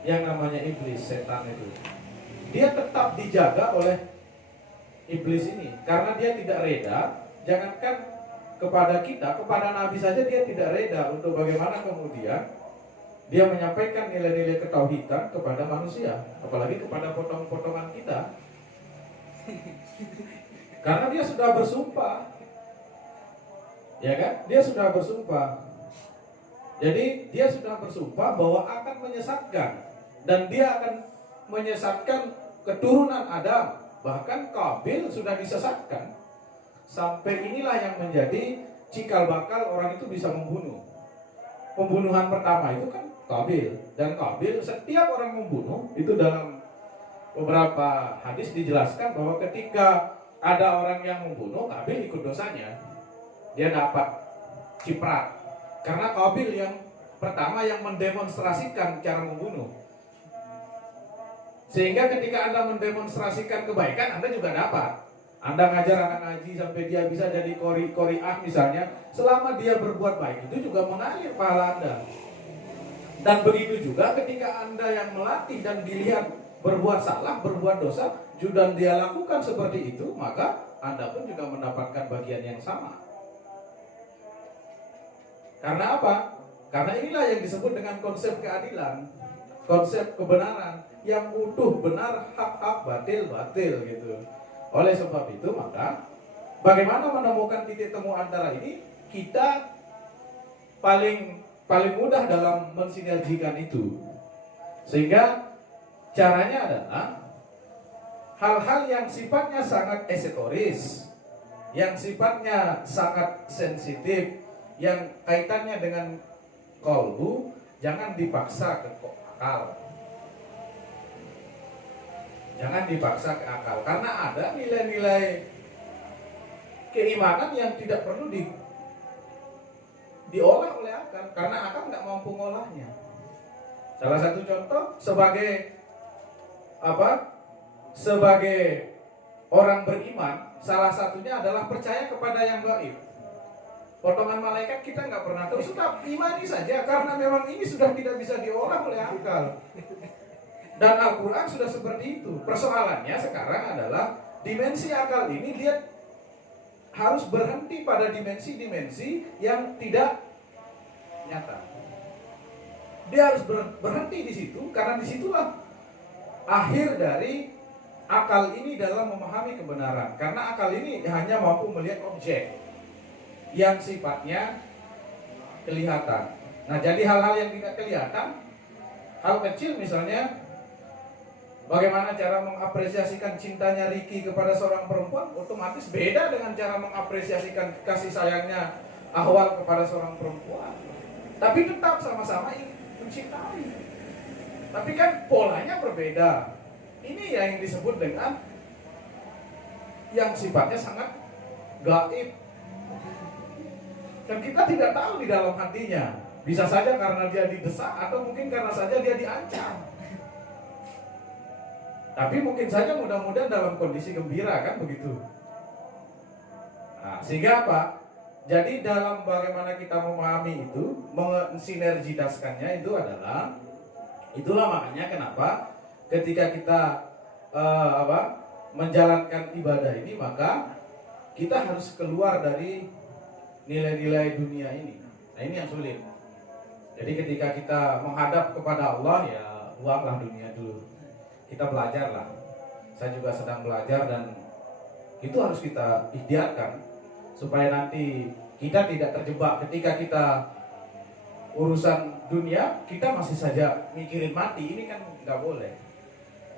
yang namanya iblis, setan itu. Dia tetap dijaga oleh iblis ini karena dia tidak reda. Jangankan kepada kita, kepada Nabi saja dia tidak reda untuk bagaimana kemudian dia menyampaikan nilai-nilai ketauhidan kepada manusia, apalagi kepada potong-potongan kita. Karena dia sudah bersumpah. Ya kan? Dia sudah bersumpah. Jadi dia sudah bersumpah bahwa akan menyesatkan, dan dia akan menyesatkan keturunan Adam. Bahkan Qabil sudah disesatkan. Sampai inilah yang menjadi cikal bakal orang itu bisa membunuh. Pembunuhan pertama itu kan Qabil, dan Qabil setiap orang membunuh itu dalam beberapa hadis dijelaskan bahwa ketika ada orang yang membunuh, Qabil ikut dosanya. Dia dapat ciprat karena Qabil yang pertama yang mendemonstrasikan cara membunuh. Sehingga ketika Anda mendemonstrasikan kebaikan, Anda juga dapat. Anda ngajar anak ngaji sampai dia bisa jadi qori'ah misalnya, selama dia berbuat baik itu juga mengalir pahala Anda. Dan begitu juga ketika Anda yang melatih dan dilihat berbuat salah, berbuat dosa, dan dia lakukan seperti itu, maka Anda pun juga mendapatkan bagian yang sama. Karena apa? Karena inilah yang disebut dengan konsep keadilan, konsep kebenaran, yang utuh benar, hak-hak, batil-batil gitu. Oleh sebab itu maka bagaimana menemukan titik temu antara ini, kita paling mudah dalam mensinergikan itu. Sehingga caranya adalah hal-hal yang sifatnya sangat esoteris, yang sifatnya sangat sensitif, yang kaitannya dengan qalbu, jangan dipaksa ke akal. Jangan dipaksa ke akal, karena ada nilai-nilai keimanan yang tidak perlu diolah oleh akal, karena akal nggak mampu ngolahnya. Salah satu contoh sebagai orang beriman, salah satunya adalah percaya kepada yang gaib. Potongan malaikat kita nggak pernah tahu, sudah imani saja karena memang ini sudah tidak bisa diolah oleh akal. Dan Al-Quran sudah seperti itu. Persoalannya sekarang adalah dimensi akal ini dia harus berhenti pada dimensi-dimensi yang tidak nyata. Dia harus berhenti di situ, karena disitulah akhir dari akal ini dalam memahami kebenaran. Karena akal ini hanya mampu melihat objek yang sifatnya kelihatan. Nah, jadi hal-hal yang tidak kelihatan, hal kecil misalnya, bagaimana cara mengapresiasikan cintanya Ricky kepada seorang perempuan, otomatis beda dengan cara mengapresiasikan kasih sayangnya Ahwal kepada seorang perempuan. Tapi tetap sama-sama mencintai. Tapi kan polanya berbeda. Ini yang disebut dengan yang sifatnya sangat gaib. Dan kita tidak tahu di dalam hatinya. Bisa saja karena dia didesak, atau mungkin karena saja dia diancam. Tapi mungkin saja mudah-mudahan dalam kondisi gembira, kan begitu. Nah, sehingga apa? Jadi dalam bagaimana kita memahami itu, mensinergitaskannya itu itulah makanya kenapa ketika kita menjalankan ibadah ini, maka kita harus keluar dari nilai-nilai dunia ini. Nah, ini yang sulit. Jadi ketika kita menghadap kepada Allah, ya buanglah dunia dulu. Kita belajarlah. Saya juga sedang belajar dan itu harus kita ikhtiarkan supaya nanti kita tidak terjebak ketika kita urusan dunia, kita masih saja mikirin mati. Ini kan nggak boleh.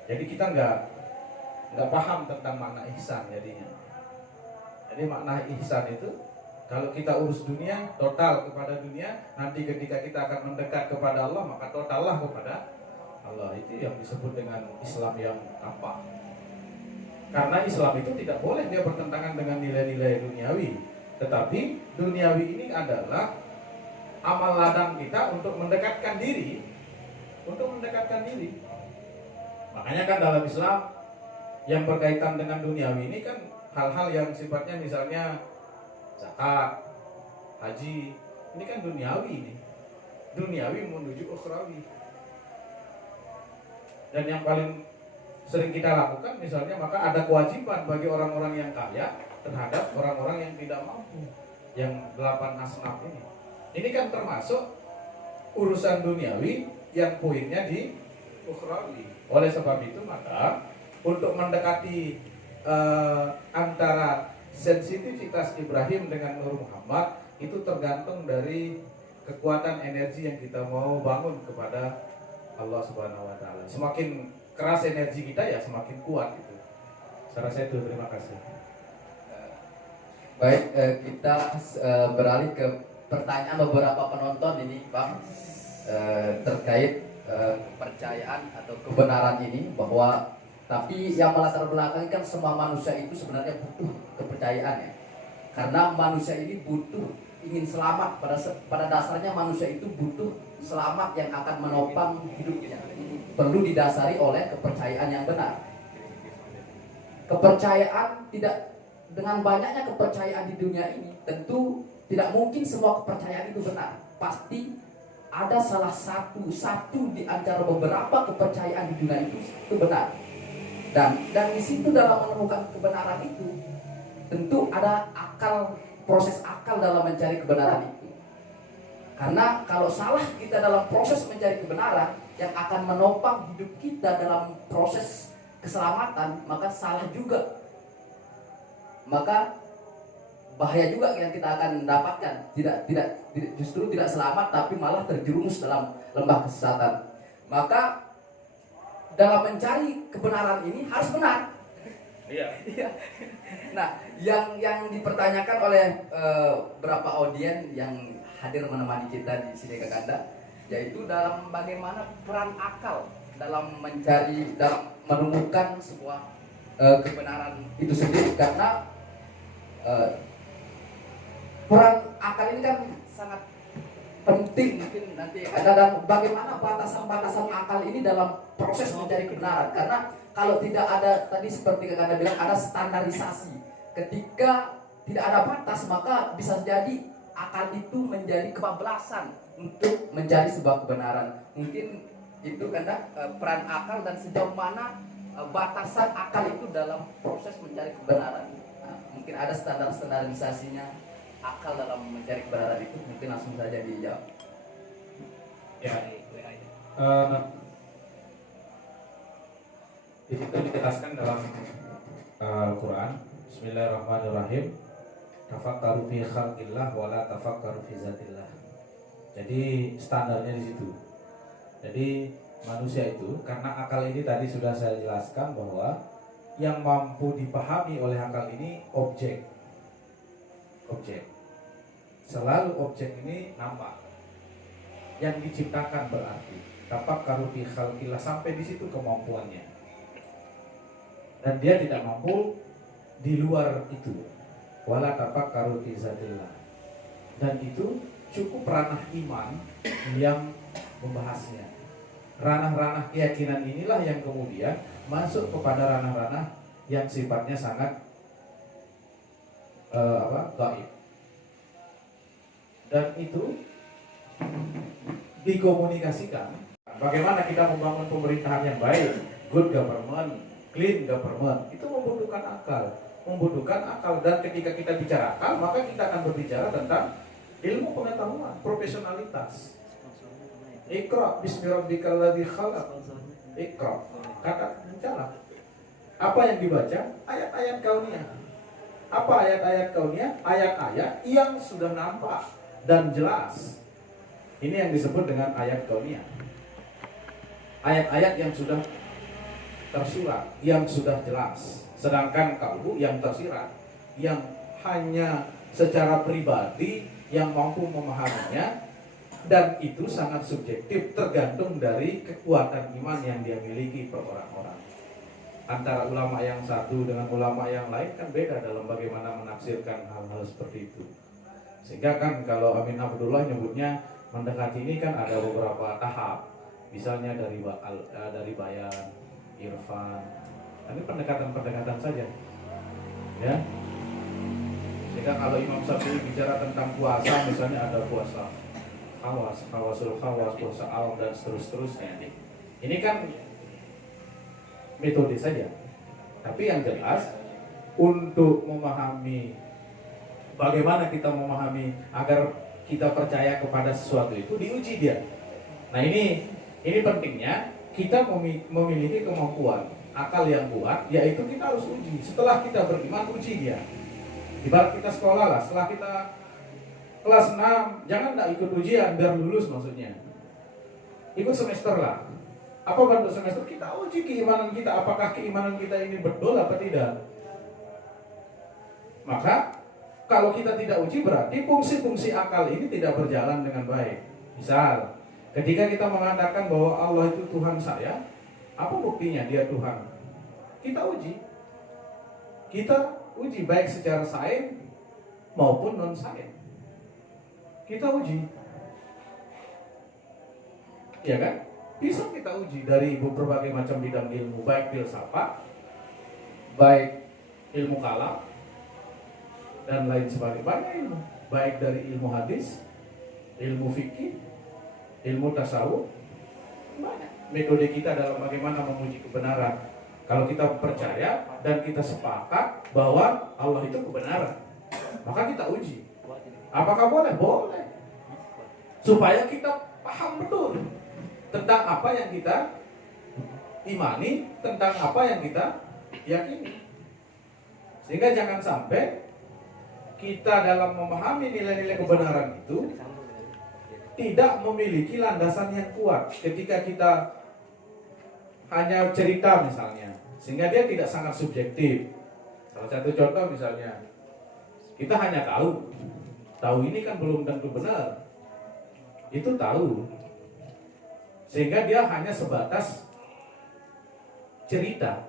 Jadi kita nggak paham tentang makna ihsan jadinya. Jadi makna ihsan itu kalau kita urus dunia, total kepada dunia, nanti ketika kita akan mendekat kepada Allah, maka totallah kepada Allah. Itu yang disebut dengan Islam yang tampak. Karena Islam itu tidak boleh dia bertentangan dengan nilai-nilai duniawi. Tetapi duniawi ini adalah amal ladang kita untuk mendekatkan diri. Makanya kan dalam Islam yang berkaitan dengan duniawi ini kan hal-hal yang sifatnya misalnya zakat, haji, ini kan duniawi menuju ukhrawi. Dan yang paling sering kita lakukan misalnya, maka ada kewajiban bagi orang-orang yang kaya terhadap orang-orang yang tidak mampu, yang 8 asnaf ini. Ini kan termasuk urusan duniawi yang poinnya di ukhrawi. Oleh sebab itu maka untuk mendekati antara sensitivitas Ibrahim dengan Nur Muhammad itu tergantung dari kekuatan energi yang kita mau bangun kepada Allah Subhanahu wa taala. Semakin keras energi kita ya semakin kuat itu. Saya rasa itu, terima kasih. Baik, kita beralih ke pertanyaan beberapa penonton ini, Bang, terkait kepercayaan atau kebenaran ini, bahwa tapi yang melatar belakangi kan semua manusia itu sebenarnya butuh kepercayaan ya. Karena manusia ini butuh, ingin selamat, pada dasarnya manusia itu butuh selamat yang akan menopang hidupnya. Perlu didasari oleh kepercayaan yang benar. Kepercayaan tidak, dengan banyaknya kepercayaan di dunia ini, tentu tidak mungkin semua kepercayaan itu benar. Pasti ada salah satu di antara beberapa kepercayaan di dunia itu benar. Dan di situ dalam menemukan kebenaran itu, tentu ada proses akal dalam mencari kebenaran itu. Karena kalau salah kita dalam proses mencari kebenaran yang akan menopang hidup kita dalam proses keselamatan, maka salah juga. Maka bahaya juga yang kita akan dapatkan. Justru tidak selamat, tapi malah terjerumus dalam lembah kesesatan. Maka dalam mencari kebenaran ini harus benar. Iya. Nah, yang dipertanyakan oleh beberapa audien yang hadir menemani kita di sini Kakanda, yaitu dalam bagaimana peran akal dalam menemukan sebuah kebenaran itu sendiri. Karena peran akal ini kan sangat penting, mungkin nanti ada, dan bagaimana batasan-batasan akal ini dalam proses mencari kebenaran. Karena kalau tidak ada, tadi seperti Kakanda bilang, ada standarisasi. Ketika tidak ada batas, maka bisa jadi akal itu menjadi kebablasan untuk mencari sebuah kebenaran. Mungkin itu karena peran akal dan sejauh mana batasan akal itu dalam proses mencari kebenaran. Nah, mungkin ada standarisasinya akal dalam mencari kebenaran itu, mungkin langsung saja dijawab. Ya, di situ dijelaskan dalam Al-Quran, Bismillahirrahmanirrahim, tafakkaru fi khalqillah wa la tafakkaru fi zatillah. Jadi standarnya di situ. Jadi manusia itu, karena akal ini tadi sudah saya jelaskan bahwa yang mampu dipahami oleh akal ini objek. Selalu objek ini nampak. Yang diciptakan berarti tafakkaru fi khalqillah, sampai di situ kemampuannya. Dan dia tidak mampu di luar itu. Wala tafakkaru fi zatillah. Dan itu cukup ranah iman yang membahasnya. Ranah-ranah keyakinan inilah yang kemudian masuk kepada ranah-ranah yang sifatnya sangat gaib. Dan itu dikomunikasikan. Bagaimana kita membangun pemerintahan yang baik, good government, clean government. Itu membutuhkan akal, dan ketika kita bicara akal, maka kita akan berbicara tentang ilmu pengetahuan, profesionalitas. Iqra bismi rabbikal ladzi khalaq. Iqra, kata bicara. Apa yang dibaca? Ayat-ayat kauniyah. Apa ayat-ayat kauniyah? Ayat-ayat yang sudah nampak dan jelas. Ini yang disebut dengan ayat kauniyah. Ayat-ayat yang sudah tersurat, yang sudah jelas. Sedangkan kalbu yang tersirat, yang hanya secara pribadi yang mampu memahaminya, dan itu sangat subjektif, tergantung dari kekuatan iman yang dia miliki per orang-orang. Antara ulama yang satu dengan ulama yang lain kan beda dalam bagaimana menafsirkan hal-hal seperti itu. Sehingga kan kalau Amin Abdullah nyebutnya mendekati ini kan ada beberapa tahap. Misalnya dari bayan, irfan. Ini pendekatan-pendekatan saja. Ya. Sehingga kalau Imam Syafi'i bicara tentang puasa, misalnya ada puasa khawasul khawas, puasa awam, dan seterusnya. Ini kan metode saja. Tapi yang jelas untuk memahami bagaimana kita memahami agar kita percaya kepada sesuatu itu diuji dia. Nah ini pentingnya kita memiliki kemampuan akal yang kuat, yaitu kita harus uji. Setelah kita beriman, uji dia. Ibarat kita sekolah lah, setelah kita kelas 6, jangan tak ikut ujian biar lulus maksudnya. Ikut semester lah. Apa bentuk semester? Kita uji keimanan kita, apakah keimanan kita ini betul apa tidak. Maka kalau kita tidak uji, berarti fungsi-fungsi akal ini tidak berjalan dengan baik. Misal, ketika kita mengatakan bahwa Allah itu Tuhan saya, apa buktinya dia Tuhan? Kita uji. Kita uji baik secara sains maupun non sains. Kita uji. Ya kan? Bisa kita uji dari berbagai macam bidang ilmu, baik filsafat, baik ilmu kalam, dan lain sebagainya. Banyak ilmu, baik dari ilmu hadis, ilmu fikih, ilmu tasawuf. Banyak metode kita dalam bagaimana menguji kebenaran. Kalau kita percaya dan kita sepakat bahwa Allah itu kebenaran, maka kita uji. Apakah boleh? Boleh. Supaya kita paham betul tentang apa yang kita imani, tentang apa yang kita yakini. Sehingga jangan sampai kita dalam memahami nilai-nilai kebenaran itu tidak memiliki landasan yang kuat. Ketika kita hanya cerita misalnya, sehingga dia tidak sangat subjektif. Salah satu contoh misalnya, kita hanya tahu ini kan belum tentu benar. Itu tahu. Sehingga dia hanya sebatas cerita.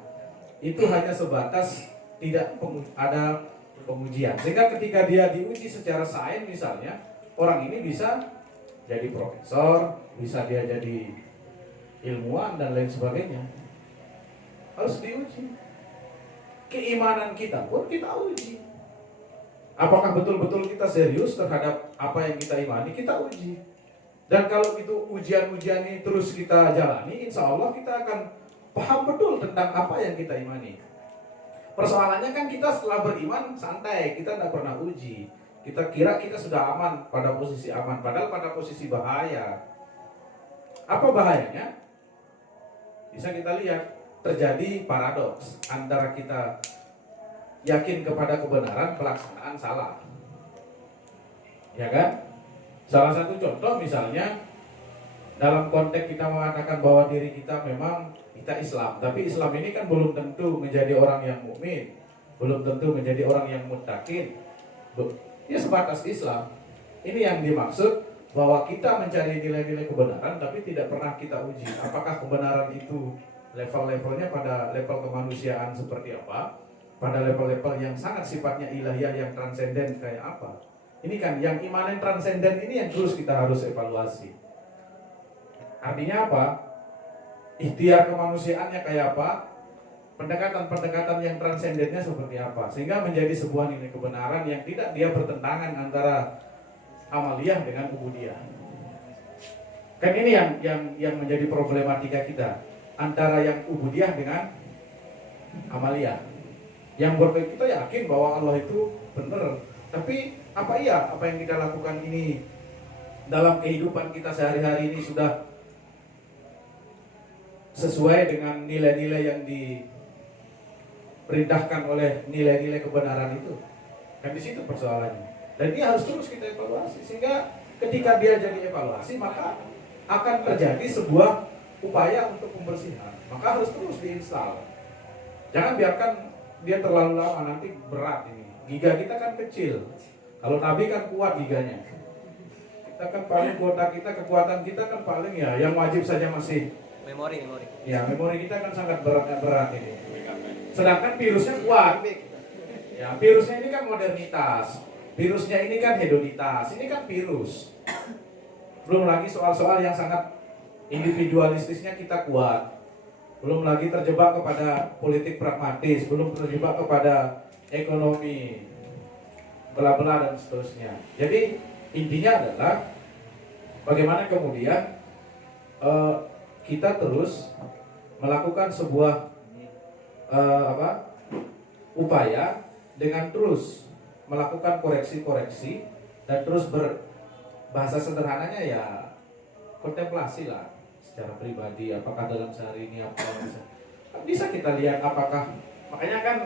Itu hanya sebatas tidak ada pengujian. Sehingga ketika dia diuji secara sains misalnya, orang ini bisa jadi profesor, bisa dia jadi ilmuwan dan lain sebagainya. Harus diuji. Keimanan kita pun kita uji. Apakah betul-betul kita serius terhadap apa yang kita imani, kita uji. Dan kalau itu ujian-ujian ini terus kita jalani, insya Allah kita akan paham betul tentang apa yang kita imani. Persoalannya kan kita setelah beriman santai, kita tidak pernah uji. Kita kira kita sudah aman, pada posisi aman, padahal pada posisi bahaya. Apa bahayanya? Bisa kita lihat, terjadi paradoks antara kita yakin kepada kebenaran, pelaksanaan salah. Ya kan? Salah satu contoh misalnya dalam konteks kita mengatakan bahwa diri kita memang kita Islam, tapi Islam ini kan belum tentu menjadi orang yang mukmin, belum tentu menjadi orang yang muttaqin. Ya sebatas Islam. Ini yang dimaksud bahwa kita mencari nilai-nilai kebenaran tapi tidak pernah kita uji. Apakah kebenaran itu level-levelnya pada level kemanusiaan seperti apa? Pada level-level yang sangat sifatnya ilahiyah yang transenden kayak apa? Ini kan yang imanen transenden ini yang terus kita harus evaluasi. Artinya apa? Ikhtiar kemanusiaannya kayak apa? Pendekatan-pendekatan yang transendennya seperti apa? Sehingga menjadi sebuah nilai kebenaran yang tidak dia bertentangan antara amaliyah dengan ubudiyah. Kan ini yang menjadi problematika kita antara yang ubudiyah dengan amalia. Yang berbaik kita yakin bahwa Allah itu benar. Tapi apa iya apa yang kita lakukan ini dalam kehidupan kita sehari-hari ini sudah sesuai dengan nilai-nilai yang diperintahkan oleh nilai-nilai kebenaran itu? Kan di situ persoalannya. Dan ini harus terus kita evaluasi, sehingga ketika dia jadi evaluasi maka akan terjadi sebuah upaya untuk pembersihan. Maka harus terus diinstal. Jangan biarkan dia terlalu lama, nanti berat ini. Giga kita kan kecil. Kalau Nabi kan kuat giganya. Kita kan paling kekuatan kita kan paling ya yang wajib saja masih Memori. ya, memori kita kan sangat berat ini. Sedangkan virusnya kuat. Ya, virusnya ini kan modernitas. Virusnya ini kan hedonitas. Ini kan virus. Belum lagi soal-soal yang sangat individualistisnya kita kuat. Belum lagi terjebak kepada politik pragmatis, belum terjebak kepada ekonomi, bela-bela dan seterusnya. Jadi intinya adalah bagaimana kemudian kita terus melakukan sebuah upaya dengan terus melakukan koreksi-koreksi dan terus berbahasa sederhananya ya kontemplasi lah secara pribadi, apakah dalam sehari ini apa yang bisa kita lihat, apakah makanya kan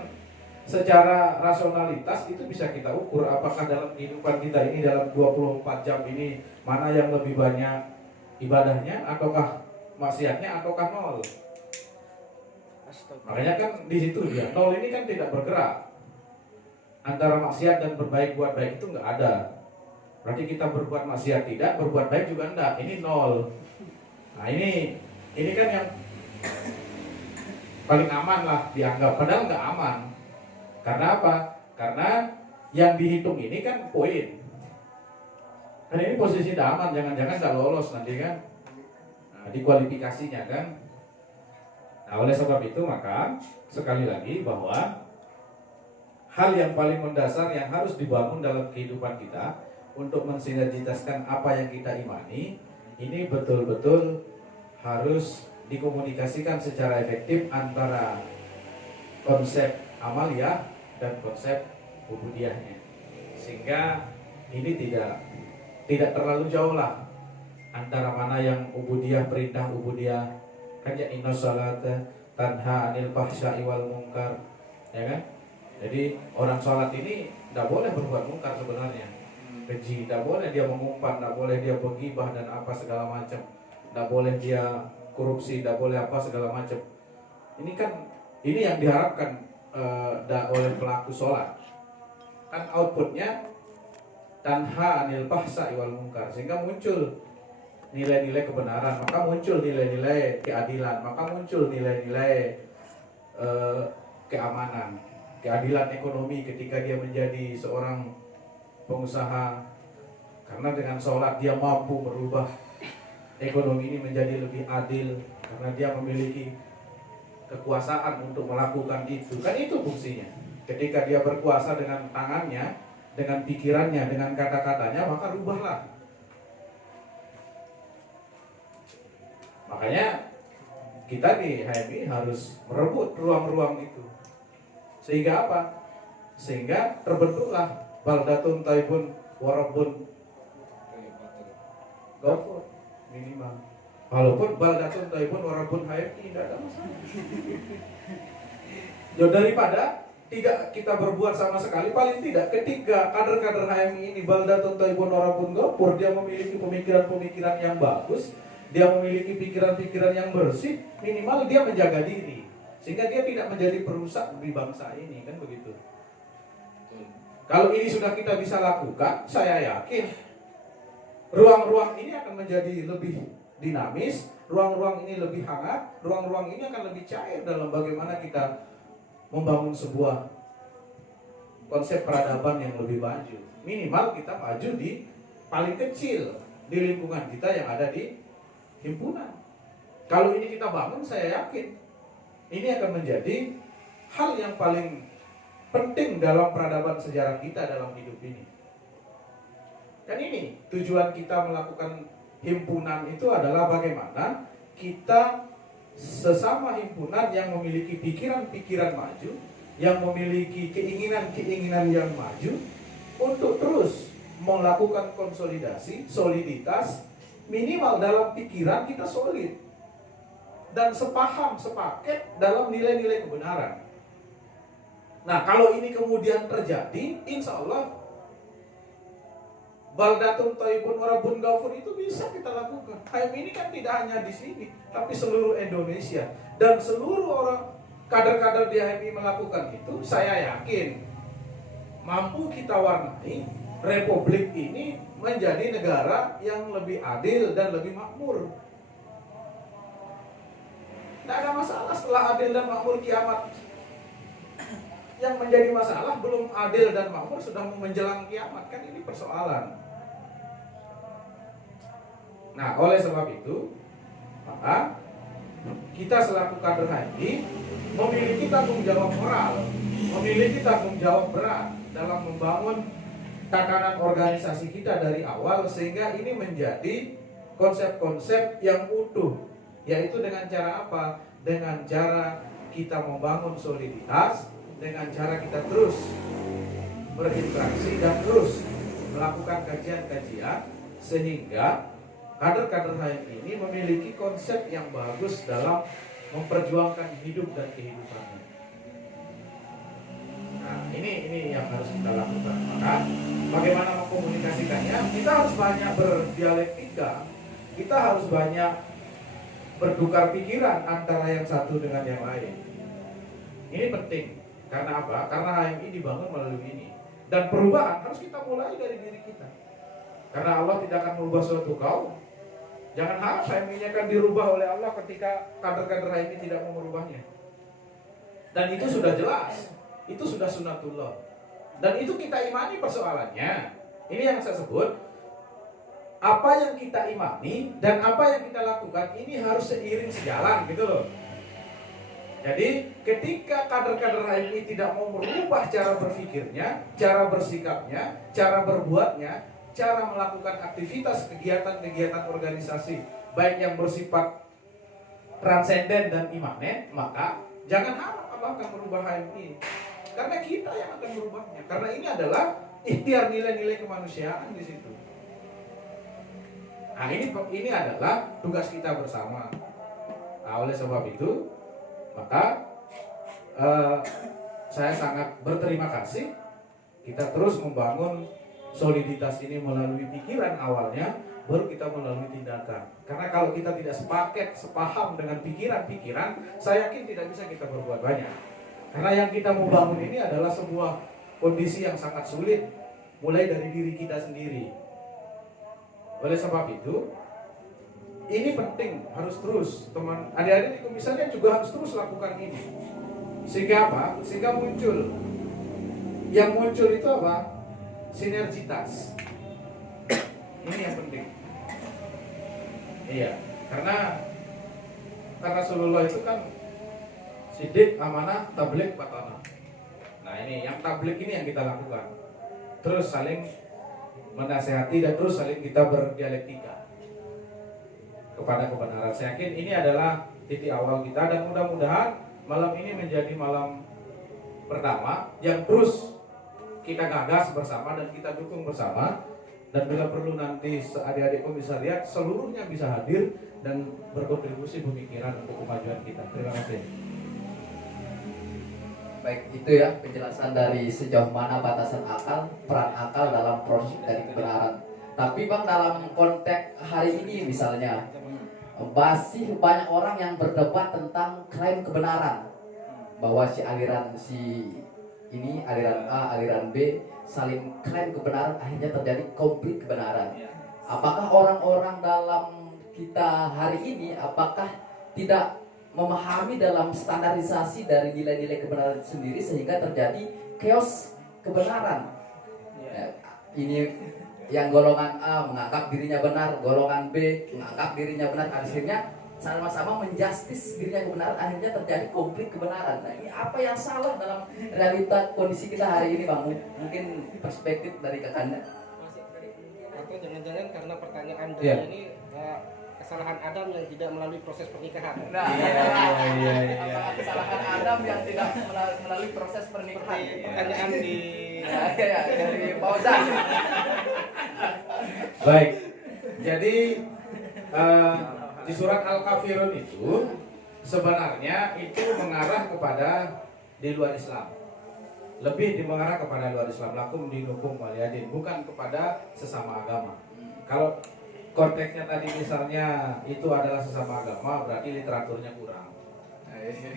secara rasionalitas itu bisa kita ukur apakah dalam kehidupan kita ini dalam 24 jam ini mana yang lebih banyak ibadahnya ataukah maksiatnya ataukah nol. Makanya kan di situ dia nol ini kan tidak bergerak antara maksiat dan berbaik buat baik itu nggak ada. Berarti kita berbuat maksiat tidak, berbuat baik juga enggak. Ini nol. Nah ini kan yang paling aman lah dianggap. Padahal nggak aman. Karena apa? Karena yang dihitung ini kan poin. Kan ini posisi tidak aman, jangan-jangan nggak lolos nanti kan. Nah, di kualifikasinya kan. Nah oleh sebab itu maka sekali lagi bahwa hal yang paling mendasar yang harus dibangun dalam kehidupan kita untuk mensinergitaskan apa yang kita imani, ini betul-betul harus dikomunikasikan secara efektif antara konsep amaliyah dan konsep ubudiyahnya. Sehingga ini tidak terlalu jauh lah antara mana yang ubudiyah, perintah ubudiyah, kan ya inna sholata tanha anil fahsya'i wal munkar, ya kan? Jadi orang sholat ini tidak boleh berbuat mungkar sebenarnya, keji, tidak boleh dia mengumpat, tidak boleh dia bergibah dan apa segala macam, tidak boleh dia korupsi, tidak boleh apa segala macam. Ini yang diharapkan oleh pelaku sholat. Kan outputnya tanha anil fahsya'i wal munkar, sehingga muncul nilai-nilai kebenaran, maka muncul nilai-nilai keadilan, maka muncul nilai-nilai keamanan. Keadilan ekonomi ketika dia menjadi seorang pengusaha, karena dengan sholat dia mampu merubah ekonomi ini menjadi lebih adil karena dia memiliki kekuasaan untuk melakukan itu. Kan itu fungsinya. Ketika dia berkuasa dengan tangannya, dengan pikirannya, dengan kata-katanya, maka rubahlah. Makanya kita di HMI harus merebut ruang-ruang itu. Sehingga apa? Sehingga terbentuklah baldatun taibun warabun ghafur minimal. Walaupun baldatun taibun warabun HMI tidak ada masalah. Ya daripada tidak kita berbuat sama sekali, paling tidak ketika kader-kader HMI ini baldatun taibun warabun ghafur, dia memiliki pemikiran-pemikiran yang bagus, dia memiliki pikiran-pikiran yang bersih, minimal dia menjaga diri. Sehingga dia tidak menjadi perusak di bangsa ini, kan begitu. Kalau ini sudah kita bisa lakukan, saya yakin ruang-ruang ini akan menjadi lebih dinamis, ruang-ruang ini lebih hangat, ruang-ruang ini akan lebih cair dalam bagaimana kita membangun sebuah konsep peradaban yang lebih maju. Minimal kita maju di paling kecil di lingkungan kita yang ada di himpunan. Kalau ini kita bangun, saya yakin ini akan menjadi hal yang paling penting dalam peradaban sejarah kita dalam hidup ini. Dan ini tujuan kita melakukan himpunan itu adalah bagaimana kita sesama himpunan yang memiliki pikiran-pikiran maju, yang memiliki keinginan-keinginan yang maju, untuk terus melakukan konsolidasi, soliditas, minimal dalam pikiran kita solid dan sepaham, sepaket dalam nilai-nilai kebenaran. Nah, kalau ini kemudian terjadi, insya Allah Baldatun Thayyibun wa Rabbun Ghafur itu bisa kita lakukan. HMI ini kan tidak hanya di sini, tapi seluruh Indonesia. Dan seluruh orang kader-kader di HMI melakukan itu, saya yakin mampu kita warnai Republik ini menjadi negara yang lebih adil dan lebih makmur. Tidak ada masalah setelah adil dan makmur kiamat. Yang menjadi masalah belum adil dan makmur sudah menjelang kiamat, kan ini persoalan. Nah, oleh sebab itu, maka kita selaku kader HMI memiliki tanggung jawab moral, memiliki tanggung jawab berat dalam membangun tatanan organisasi kita dari awal, sehingga ini menjadi konsep-konsep yang utuh. Yaitu dengan cara apa? Dengan cara kita membangun soliditas, dengan cara kita terus berinteraksi dan terus melakukan kajian-kajian, sehingga kader-kader HMI ini memiliki konsep yang bagus dalam memperjuangkan hidup dan kehidupannya. Nah, ini yang harus kita lakukan. Maka bagaimana mengkomunikasikannya? Kita harus banyak berdialektika. Kita harus banyak bertukar pikiran antara yang satu dengan yang lain. Ini penting. Karena apa? Karena HMI dibangun melalui ini. Dan perubahan harus kita mulai dari diri kita. Karena Allah tidak akan merubah suatu kaum. Jangan harap HMI-nya akan dirubah oleh Allah ketika kader-kader HMI tidak mau merubahnya. Dan itu sudah jelas. Itu sudah sunatullah. Dan itu kita imani persoalannya. Ini yang saya sebut, apa yang kita imani dan apa yang kita lakukan ini harus seiring sejalan gitu loh. Jadi ketika kader-kader HMI tidak mau merubah cara berpikirnya, cara bersikapnya, cara berbuatnya, cara melakukan aktivitas kegiatan-kegiatan organisasi, baik yang bersifat transenden dan imanen, maka jangan harap Allah akan merubah HMI. Karena kita yang akan merubahnya. Karena ini adalah ikhtiar nilai-nilai kemanusiaan di situ. Nah, ini adalah tugas kita bersama. Nah, oleh sebab itu, maka saya sangat berterima kasih kita terus membangun soliditas ini melalui pikiran awalnya, baru kita melalui tindakan. Karena kalau kita tidak sepaket, sepaham dengan pikiran-pikiran, saya yakin tidak bisa kita berbuat banyak. Karena yang kita mau bangun ini adalah sebuah kondisi yang sangat sulit, mulai dari diri kita sendiri. Oleh sebab itu, ini penting, harus terus, teman adik-adik di komisariat juga harus terus lakukan ini. Sehingga apa? Sehingga muncul. Yang muncul itu apa? Sinergitas. Ini yang penting. Iya, karena Rasulullah itu kan sidik, amanah, tabligh, batanah. Nah, ini yang tabligh ini yang kita lakukan. Terus saling menasehati dan terus saling kita berdialektika kepada kebenaran. Saya yakin ini adalah titik awal kita, dan mudah-mudahan malam ini menjadi malam pertama yang terus kita gagas bersama dan kita dukung bersama. Dan bila perlu nanti adik-adik komisariat seluruhnya bisa hadir dan berkontribusi pemikiran untuk kemajuan kita. Terima kasih. Baik, itu ya penjelasan dari sejauh mana batasan akal, peran akal dalam proses dari kebenaran. Tapi Bang, dalam konteks hari ini misalnya, masih banyak orang yang berdebat tentang klaim kebenaran, bahwa aliran A, aliran B saling klaim kebenaran, akhirnya terjadi konflik kebenaran. Apakah orang-orang dalam kita hari ini apakah tidak memahami dalam standarisasi dari nilai-nilai kebenaran itu sendiri, sehingga terjadi chaos kebenaran? Ini yang golongan A menganggap dirinya benar, golongan B menganggap dirinya benar, akhirnya sama-sama menjustis dirinya kebenaran, akhirnya terjadi konflik kebenaran. Nah, ini apa yang salah dalam realita kondisi kita hari ini, Bang? Mungkin perspektif dari kakanda. Atau jangan-jangan karena pertanyaan Iya. ini kesalahan Adam yang tidak melalui proses pernikahan. Nah, Iya. apakah kesalahan Adam yang tidak melalui proses pernikahan? Seperti pertanyaan di Ya, dari Fauzan. Baik. Jadi di surat Al-Kafirun itu sebenarnya itu mengarah kepada di luar Islam. Lebih mengarah kepada luar Islam. Lakum dinukum waliyadin, bukan kepada sesama agama. Kalau konteksnya tadi misalnya itu adalah sesama agama, berarti literaturnya kurang.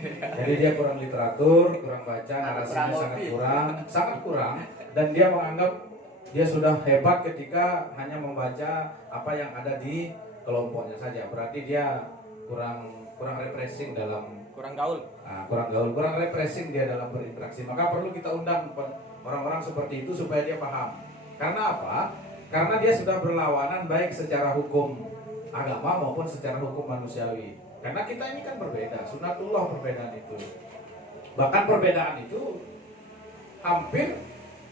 Jadi dia kurang literatur, kurang baca, narasinya sangat kurang, dan dia menganggap dia sudah hebat ketika hanya membaca apa yang ada di kelompoknya saja. Berarti dia kurang refreshing dalam kurang gaul. kurang refreshing dia dalam berinteraksi. Maka perlu kita undang orang-orang seperti itu supaya dia paham. Karena apa? Karena dia sudah berlawanan baik secara hukum agama maupun secara hukum manusiawi. Karena kita ini kan berbeda, sunatullah perbedaan itu. Bahkan perbedaan itu hampir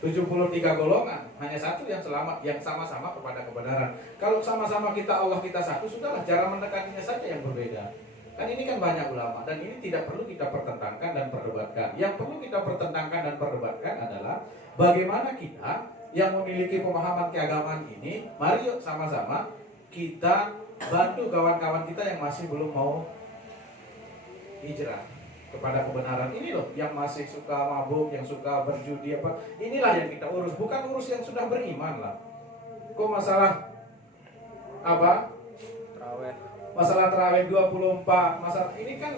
73 golongan, hanya satu yang selamat, yang sama-sama kepada kebenaran. Kalau sama-sama kita Allah kita satu, sudahlah, cara mendekatinya saja yang berbeda. Kan ini kan banyak ulama, dan ini tidak perlu kita pertentangkan dan perdebatkan. Yang perlu kita pertentangkan dan perdebatkan adalah bagaimana kita yang memiliki pemahaman keagamaan ini, mari yuk sama-sama kita bantu kawan-kawan kita yang masih belum mau hijrah kepada kebenaran ini loh, yang masih suka mabuk, yang suka berjudi apa, inilah yang kita urus, bukan urus yang sudah beriman lah. Kok masalah apa? Masalah terawih 24, masalah ini kan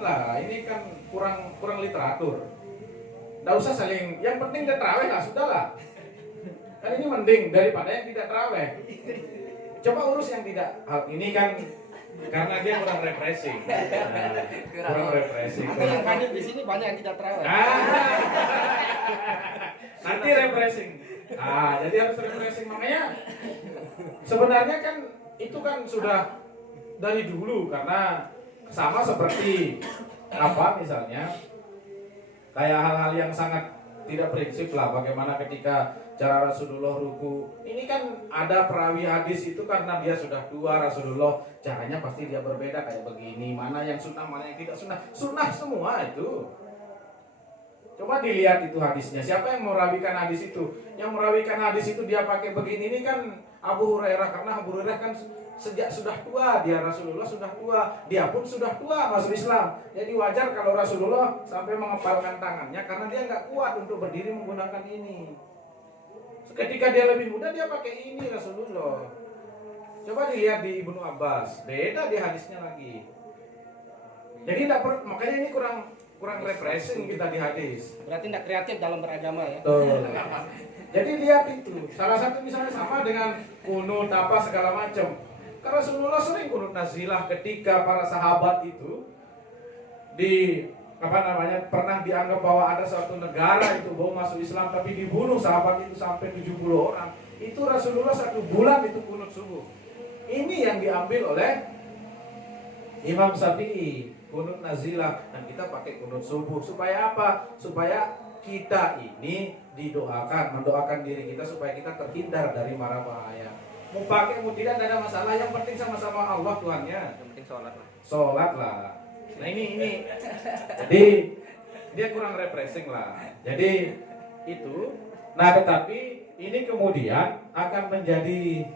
kurang literatur. Nggak usah saling, yang penting dia terawih lah, sudahlah. Kan ini mending daripada yang tidak terawih. Coba urus yang tidak. Hal ini kan karena dia kurang refreshing. Kurang refreshing. Ada yang hadir di sini banyak yang tidak terawih. Nanti refreshing. Jadi harus refreshing. Makanya sebenarnya kan itu kan sudah dari dulu, karena sama seperti apa misalnya kayak hal-hal yang sangat tidak prinsip lah, bagaimana ketika cara Rasulullah ruku. Ini kan ada perawi hadis itu karena dia sudah tua, Rasulullah caranya pasti dia berbeda kayak begini, mana yang sunnah, mana yang tidak sunnah. Sunnah semua itu. Coba dilihat itu hadisnya, siapa yang merawikan hadis itu? Yang merawikan hadis itu dia pakai begini, ini kan Abu Hurairah, karena Abu Hurairah kan sejak sudah tua, dia Rasulullah sudah tua, dia pun sudah tua masuk Islam. Jadi wajar kalau Rasulullah sampai mengepalkan tangannya karena dia nggak kuat untuk berdiri menggunakan ini. Ketika dia lebih muda dia pakai ini Rasulullah. Coba dilihat di Ibnu Abbas, beda di hadisnya lagi. Jadi makanya ini kurang refreshing kita di hadis. Berarti tidak kreatif dalam beragama ya. Betul. Jadi lihat itu, salah satu misalnya sama dengan kunut apa segala macam. Karena Rasulullah sering kunut nazilah ketika para sahabat itu pernah dianggap bahwa ada suatu negara itu mau masuk Islam tapi dibunuh sahabat itu sampai 70 orang. Itu Rasulullah 1 bulan itu kunut subuh. Ini yang diambil oleh Imam Syafi'i, kunut nazilah, dan kita pakai kunut subuh supaya apa? Supaya kita ini mendoakan diri kita supaya kita terhindar dari mara bahaya. Mau pakai mau tidak ada masalah, yang penting sama-sama Allah Tuhannya. Yang penting sholat lah. Sholat lah. Nah ini jadi dia kurang refreshing lah. Jadi itu. Nah tetapi ini kemudian akan menjadi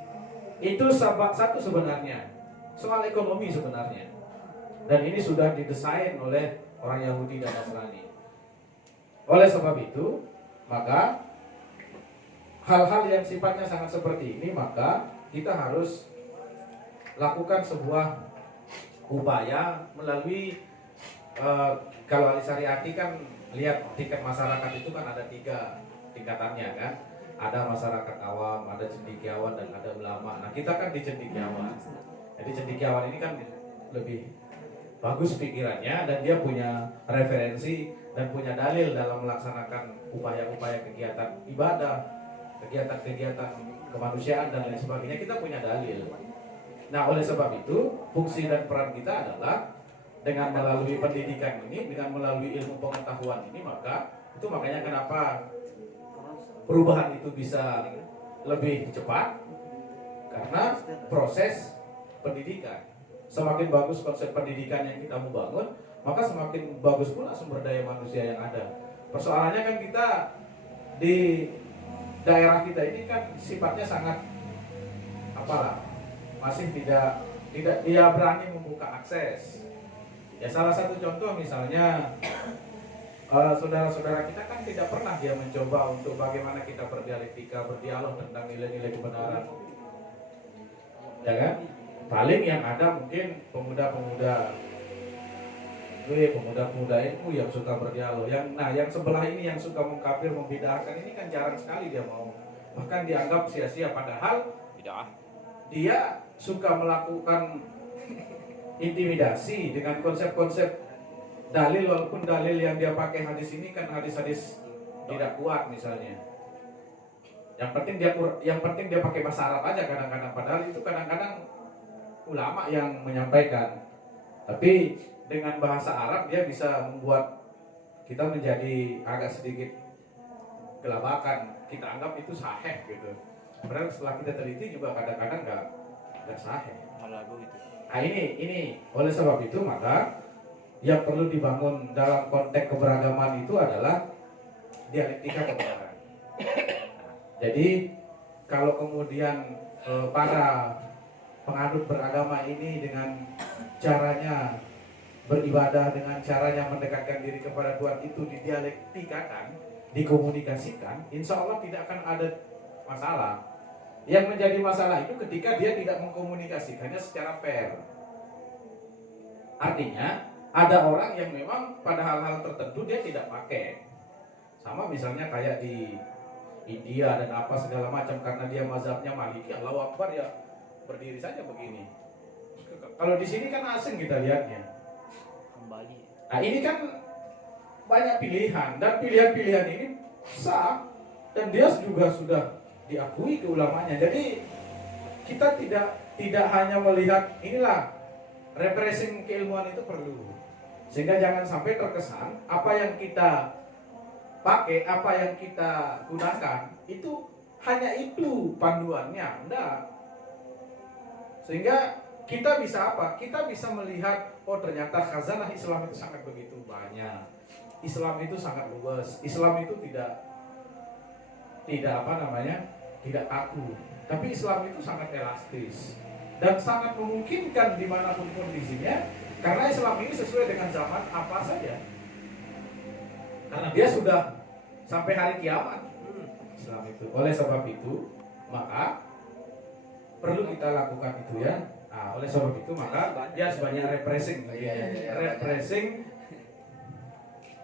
itu satu sebenarnya soal ekonomi sebenarnya. Dan ini sudah didesain oleh orang Yahudi dan Nasrani. Oleh sebab itu, maka hal-hal yang sifatnya sangat seperti ini, maka kita harus lakukan sebuah upaya melalui kalau ahli syariati kan lihat tingkat masyarakat itu kan ada 3 tingkatannya kan. Ada masyarakat awam, ada cendekiawan, dan ada ulama. Nah kita kan di cendekiawan. Jadi cendekiawan ini kan lebih bagus pikirannya dan dia punya referensi dan punya dalil dalam melaksanakan upaya-upaya kegiatan ibadah, kegiatan-kegiatan kemanusiaan dan lain sebagainya. Kita punya dalil. Nah oleh sebab itu fungsi dan peran kita adalah dengan melalui pendidikan ini, dengan melalui ilmu pengetahuan ini, maka itu makanya kenapa perubahan itu bisa lebih cepat karena proses pendidikan. semakin bagus konsep pendidikan yang kita mau bangun, maka semakin bagus pula sumber daya manusia yang ada. Persoalannya kan kita di daerah kita ini kan sifatnya sangat masih tidak dia berani membuka akses. Ya salah satu contoh misalnya saudara-saudara kita kan tidak pernah dia mencoba untuk bagaimana kita berdialektika, berdialog tentang nilai-nilai kebenaran. Ya kan? Paling yang ada mungkin pemuda-pemuda ilmu yang suka berdialog. Yang sebelah ini yang suka mengkafir, membidahkan ini kan jarang sekali dia mau. Bahkan dianggap sia-sia, padahal dia suka melakukan intimidasi dengan konsep-konsep dalil, walaupun dalil yang dia pakai hadis ini kan hadis-hadis tidak kuat misalnya. Yang penting dia pakai bahasa Arab aja kadang-kadang, padahal itu kadang-kadang ulama yang menyampaikan. Tapi dengan bahasa Arab dia bisa membuat kita menjadi agak sedikit kelabakan. Kita anggap itu sahih gitu. Padahal setelah kita teliti juga kadang-kadang nggak sahih. Nah ini oleh sebab itu maka yang perlu dibangun dalam konteks keberagaman itu adalah dialektika kebenaran. Jadi kalau kemudian para penganut beragama ini dengan caranya beribadah, dengan caranya mendekatkan diri kepada Tuhan itu didialektikakan, dikomunikasikan, insya Allah tidak akan ada masalah. Yang menjadi masalah itu ketika dia tidak mengkomunikasikannya secara fair. Artinya ada orang yang memang pada hal-hal tertentu dia tidak pakai. Sama misalnya kayak di India dan apa segala macam, karena dia mazhabnya Maliki, Allahu Akbar ya berdiri saja begini. Kalau di sini kan asing kita lihatnya. Nah ini kan banyak pilihan, dan pilihan-pilihan ini sah dan dia juga sudah diakui ke ulamanya. Jadi kita tidak hanya melihat inilah refreshing keilmuan itu perlu, sehingga jangan sampai terkesan apa yang kita pakai, apa yang kita gunakan itu hanya itu panduannya, enggak. Sehingga kita bisa apa? Kita bisa melihat, oh ternyata khazanah Islam itu sangat begitu banyak. Islam itu sangat luas. Islam itu tidak tidak kaku. Tapi Islam itu sangat elastis dan sangat memungkinkan dimanapun kondisinya, karena Islam ini sesuai dengan zaman apa saja. Karena dia sudah sampai hari kiamat Islam itu. Oleh sebab itu maka perlu kita lakukan itu ya. Nah, oleh sebab itu maka dia sebanyak refreshing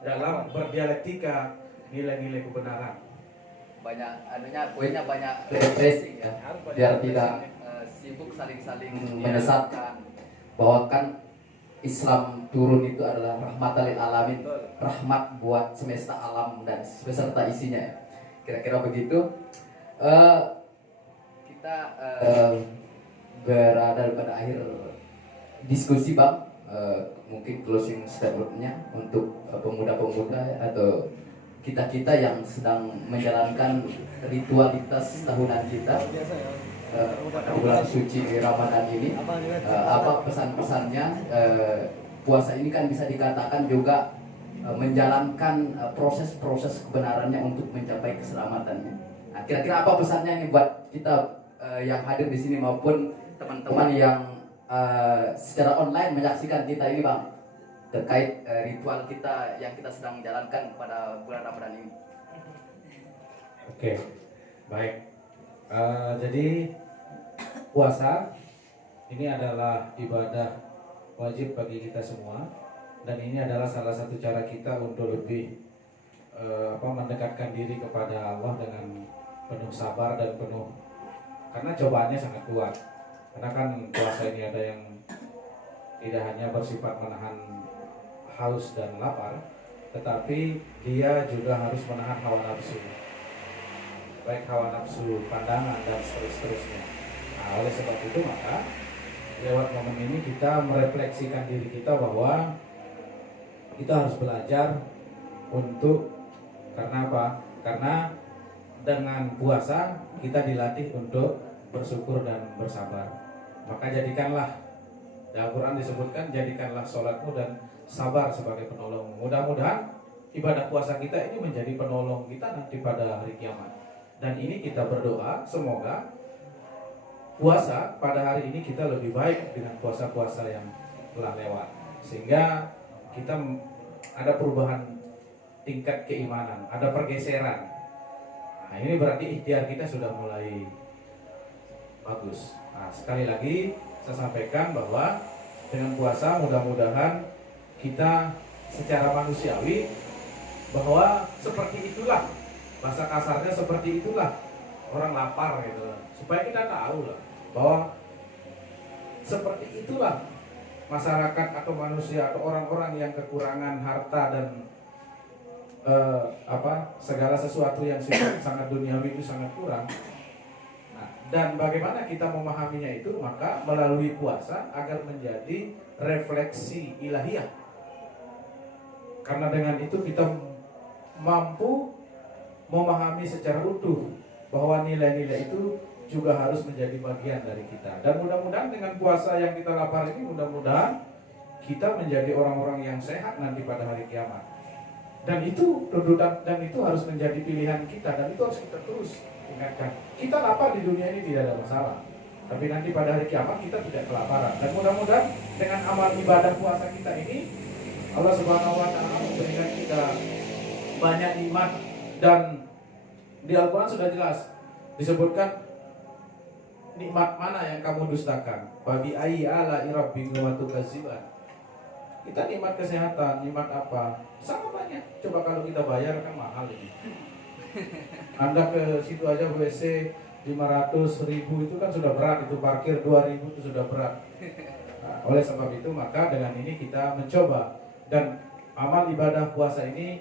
dalam berdialektika nilai-nilai kebenaran. Poinnya banyak refreshing ya, biar tidak sibuk saling menyesatkan bahwa kan Islam turun itu adalah rahmatan lil alamin, rahmat buat semesta alam dan beserta isinya. Kira-kira begitu. Kita berada pada akhir diskusi Bang. Mungkin closing statementnya untuk pemuda-pemuda atau kita-kita yang sedang menjalankan ritualitas tahunan kita bulan suci Ramadan ini. Apa pesan-pesannya? Puasa ini kan bisa dikatakan juga menjalankan proses-proses kebenarannya untuk mencapai keselamatannya. Nah, kira-kira apa pesannya ini buat kita yang hadir di sini maupun teman-teman yang secara online menyaksikan kita ini Bang, terkait ritual kita yang kita sedang jalankan pada bulan Ramadan ini? Oke, baik. Jadi puasa ini adalah ibadah wajib bagi kita semua, dan ini adalah salah satu cara kita untuk lebih mendekatkan diri kepada Allah dengan penuh sabar dan penuh, karena cobaannya sangat kuat. Karena kan puasa ini ada yang tidak hanya bersifat menahan haus dan lapar, tetapi dia juga harus menahan hawa nafsu, baik hawa nafsu pandangan dan seterusnya. Nah, oleh sebab itu maka lewat momen ini kita merefleksikan diri kita bahwa kita harus belajar untuk, karena apa? Karena dengan puasa kita dilatih untuk bersyukur dan bersabar. Maka jadikanlah Dalam Al-Quran disebutkan jadikanlah sholatmu dan sabar sebagai penolongmu. Mudah-mudahan ibadah puasa kita ini menjadi penolong kita nanti pada hari kiamat. Dan ini kita berdoa semoga puasa pada hari ini kita lebih baik dengan puasa-puasa yang telah lewat, sehingga kita ada perubahan tingkat keimanan, ada pergeseran. Nah, ini berarti ikhtiar kita sudah mulai bagus. Nah, sekali lagi saya sampaikan bahwa dengan puasa mudah-mudahan kita secara manusiawi bahwa seperti itulah, bahasa kasarnya seperti itulah orang lapar gitu, supaya kita tahu lah bahwa seperti itulah masyarakat atau manusia atau orang-orang yang kekurangan harta dan segala sesuatu yang sangat duniawi itu sangat kurang. Nah, dan bagaimana kita memahaminya itu, maka melalui puasa agar menjadi refleksi ilahiyah. Karena dengan itu kita mampu memahami secara utuh bahwa nilai-nilai itu juga harus menjadi bagian dari kita. Dan mudah-mudahan dengan puasa yang kita lapar ini, mudah-mudahan kita menjadi orang-orang yang sehat nanti pada hari kiamat. Dan itu tuntutan, dan itu harus menjadi pilihan kita, dan itu harus kita terus ingatkan. Kita lapar di dunia ini tidak ada masalah, tapi nanti pada hari kiamat kita tidak kelaparan. Dan mudah-mudahan dengan amal ibadah puasa kita ini, Allah Subhanahu wa Ta'ala memberikan kita banyak nikmat. Dan di Al-Quran sudah jelas disebutkan nikmat mana yang kamu dustakan. Babi ayyi ala'i rabbika wa tukadziban. Kita nikmat kesehatan, nikmat apa? Sama banyak. Coba kalau kita bayar kan mahal ini. Anda ke situ aja WC 500.000 itu kan sudah berat, itu parkir 2.000 itu sudah berat. Nah, oleh sebab itu maka dengan ini kita mencoba, dan amal ibadah puasa ini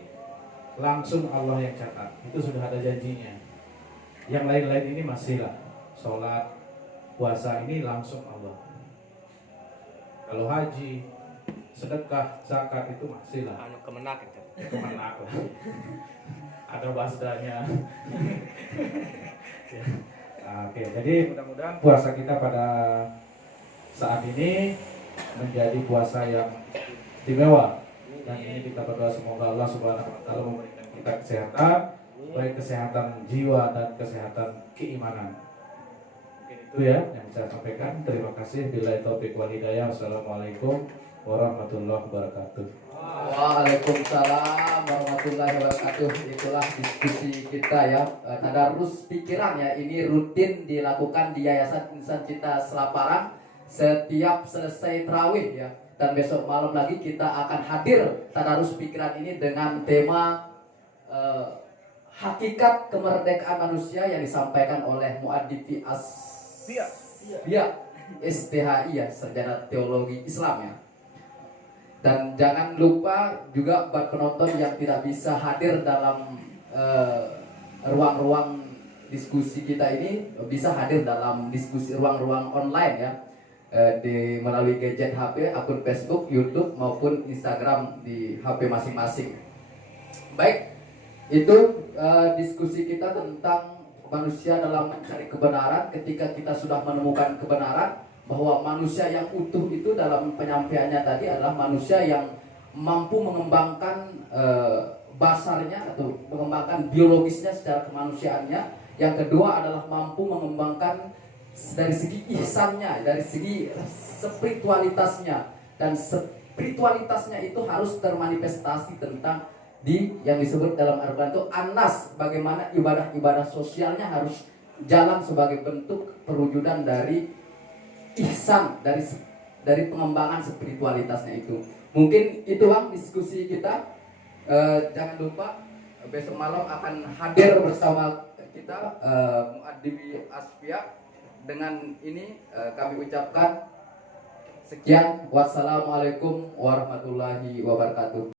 langsung Allah yang catat. Itu sudah ada janjinya. Yang lain-lain ini masih lah. Sholat, puasa ini langsung Allah. Kalau haji, sedekah, zakat itu masih lah. Anu kemenak itu. Kemenak lah. Ada basdanya. Ya. Oke, jadi mudah-mudahan puasa kita pada saat ini menjadi puasa yang istimewa. Dan ini kita berdoa semoga Allah Subhanahu wa Ta'ala memberikan kita kesehatan, baik kesehatan jiwa dan kesehatan keimanan. Mungkin itu ya yang saya sampaikan. Terima kasih. Billahi taufiq wal hidayah. Wassalamualaikum warahmatullahi wabarakatuh. Waalaikumsalam warahmatullahi wabarakatuh. Itulah diskusi kita ya, tadarus pikiran ya. Ini rutin dilakukan di Yayasan Insan Cinta Selaparang setiap selesai tarawih ya. Dan besok malam lagi kita akan hadir tadarus pikiran ini dengan tema hakikat kemerdekaan manusia yang disampaikan oleh Muaddifi Asfiya STHI ya, Sarjana Teologi Islam ya. Dan jangan lupa juga buat penonton yang tidak bisa hadir dalam ruang-ruang diskusi kita ini, bisa hadir dalam diskusi ruang-ruang online ya, di melalui gadget HP, akun Facebook, YouTube maupun Instagram di HP masing-masing. Baik, itu diskusi kita tentang manusia dalam mencari kebenaran. Ketika kita sudah menemukan kebenaran, bahwa manusia yang utuh itu dalam penyampaiannya tadi adalah manusia yang mampu mengembangkan basarnya atau mengembangkan biologisnya secara kemanusiaannya. Yang kedua adalah mampu mengembangkan dari segi ihsannya, dari segi spiritualitasnya, dan spiritualitasnya itu harus termanifestasi tentang yang disebut dalam Al-Quran itu anas, bagaimana ibadah-ibadah sosialnya harus jalan sebagai bentuk perwujudan dari ihsan, dari pengembangan spiritualitasnya itu. Mungkin itu Bang diskusi kita. Jangan lupa besok malam akan hadir bersama kita Muaddifi Asfiya. Dengan ini kami ucapkan sekian. Wassalamualaikum warahmatullahi wabarakatuh.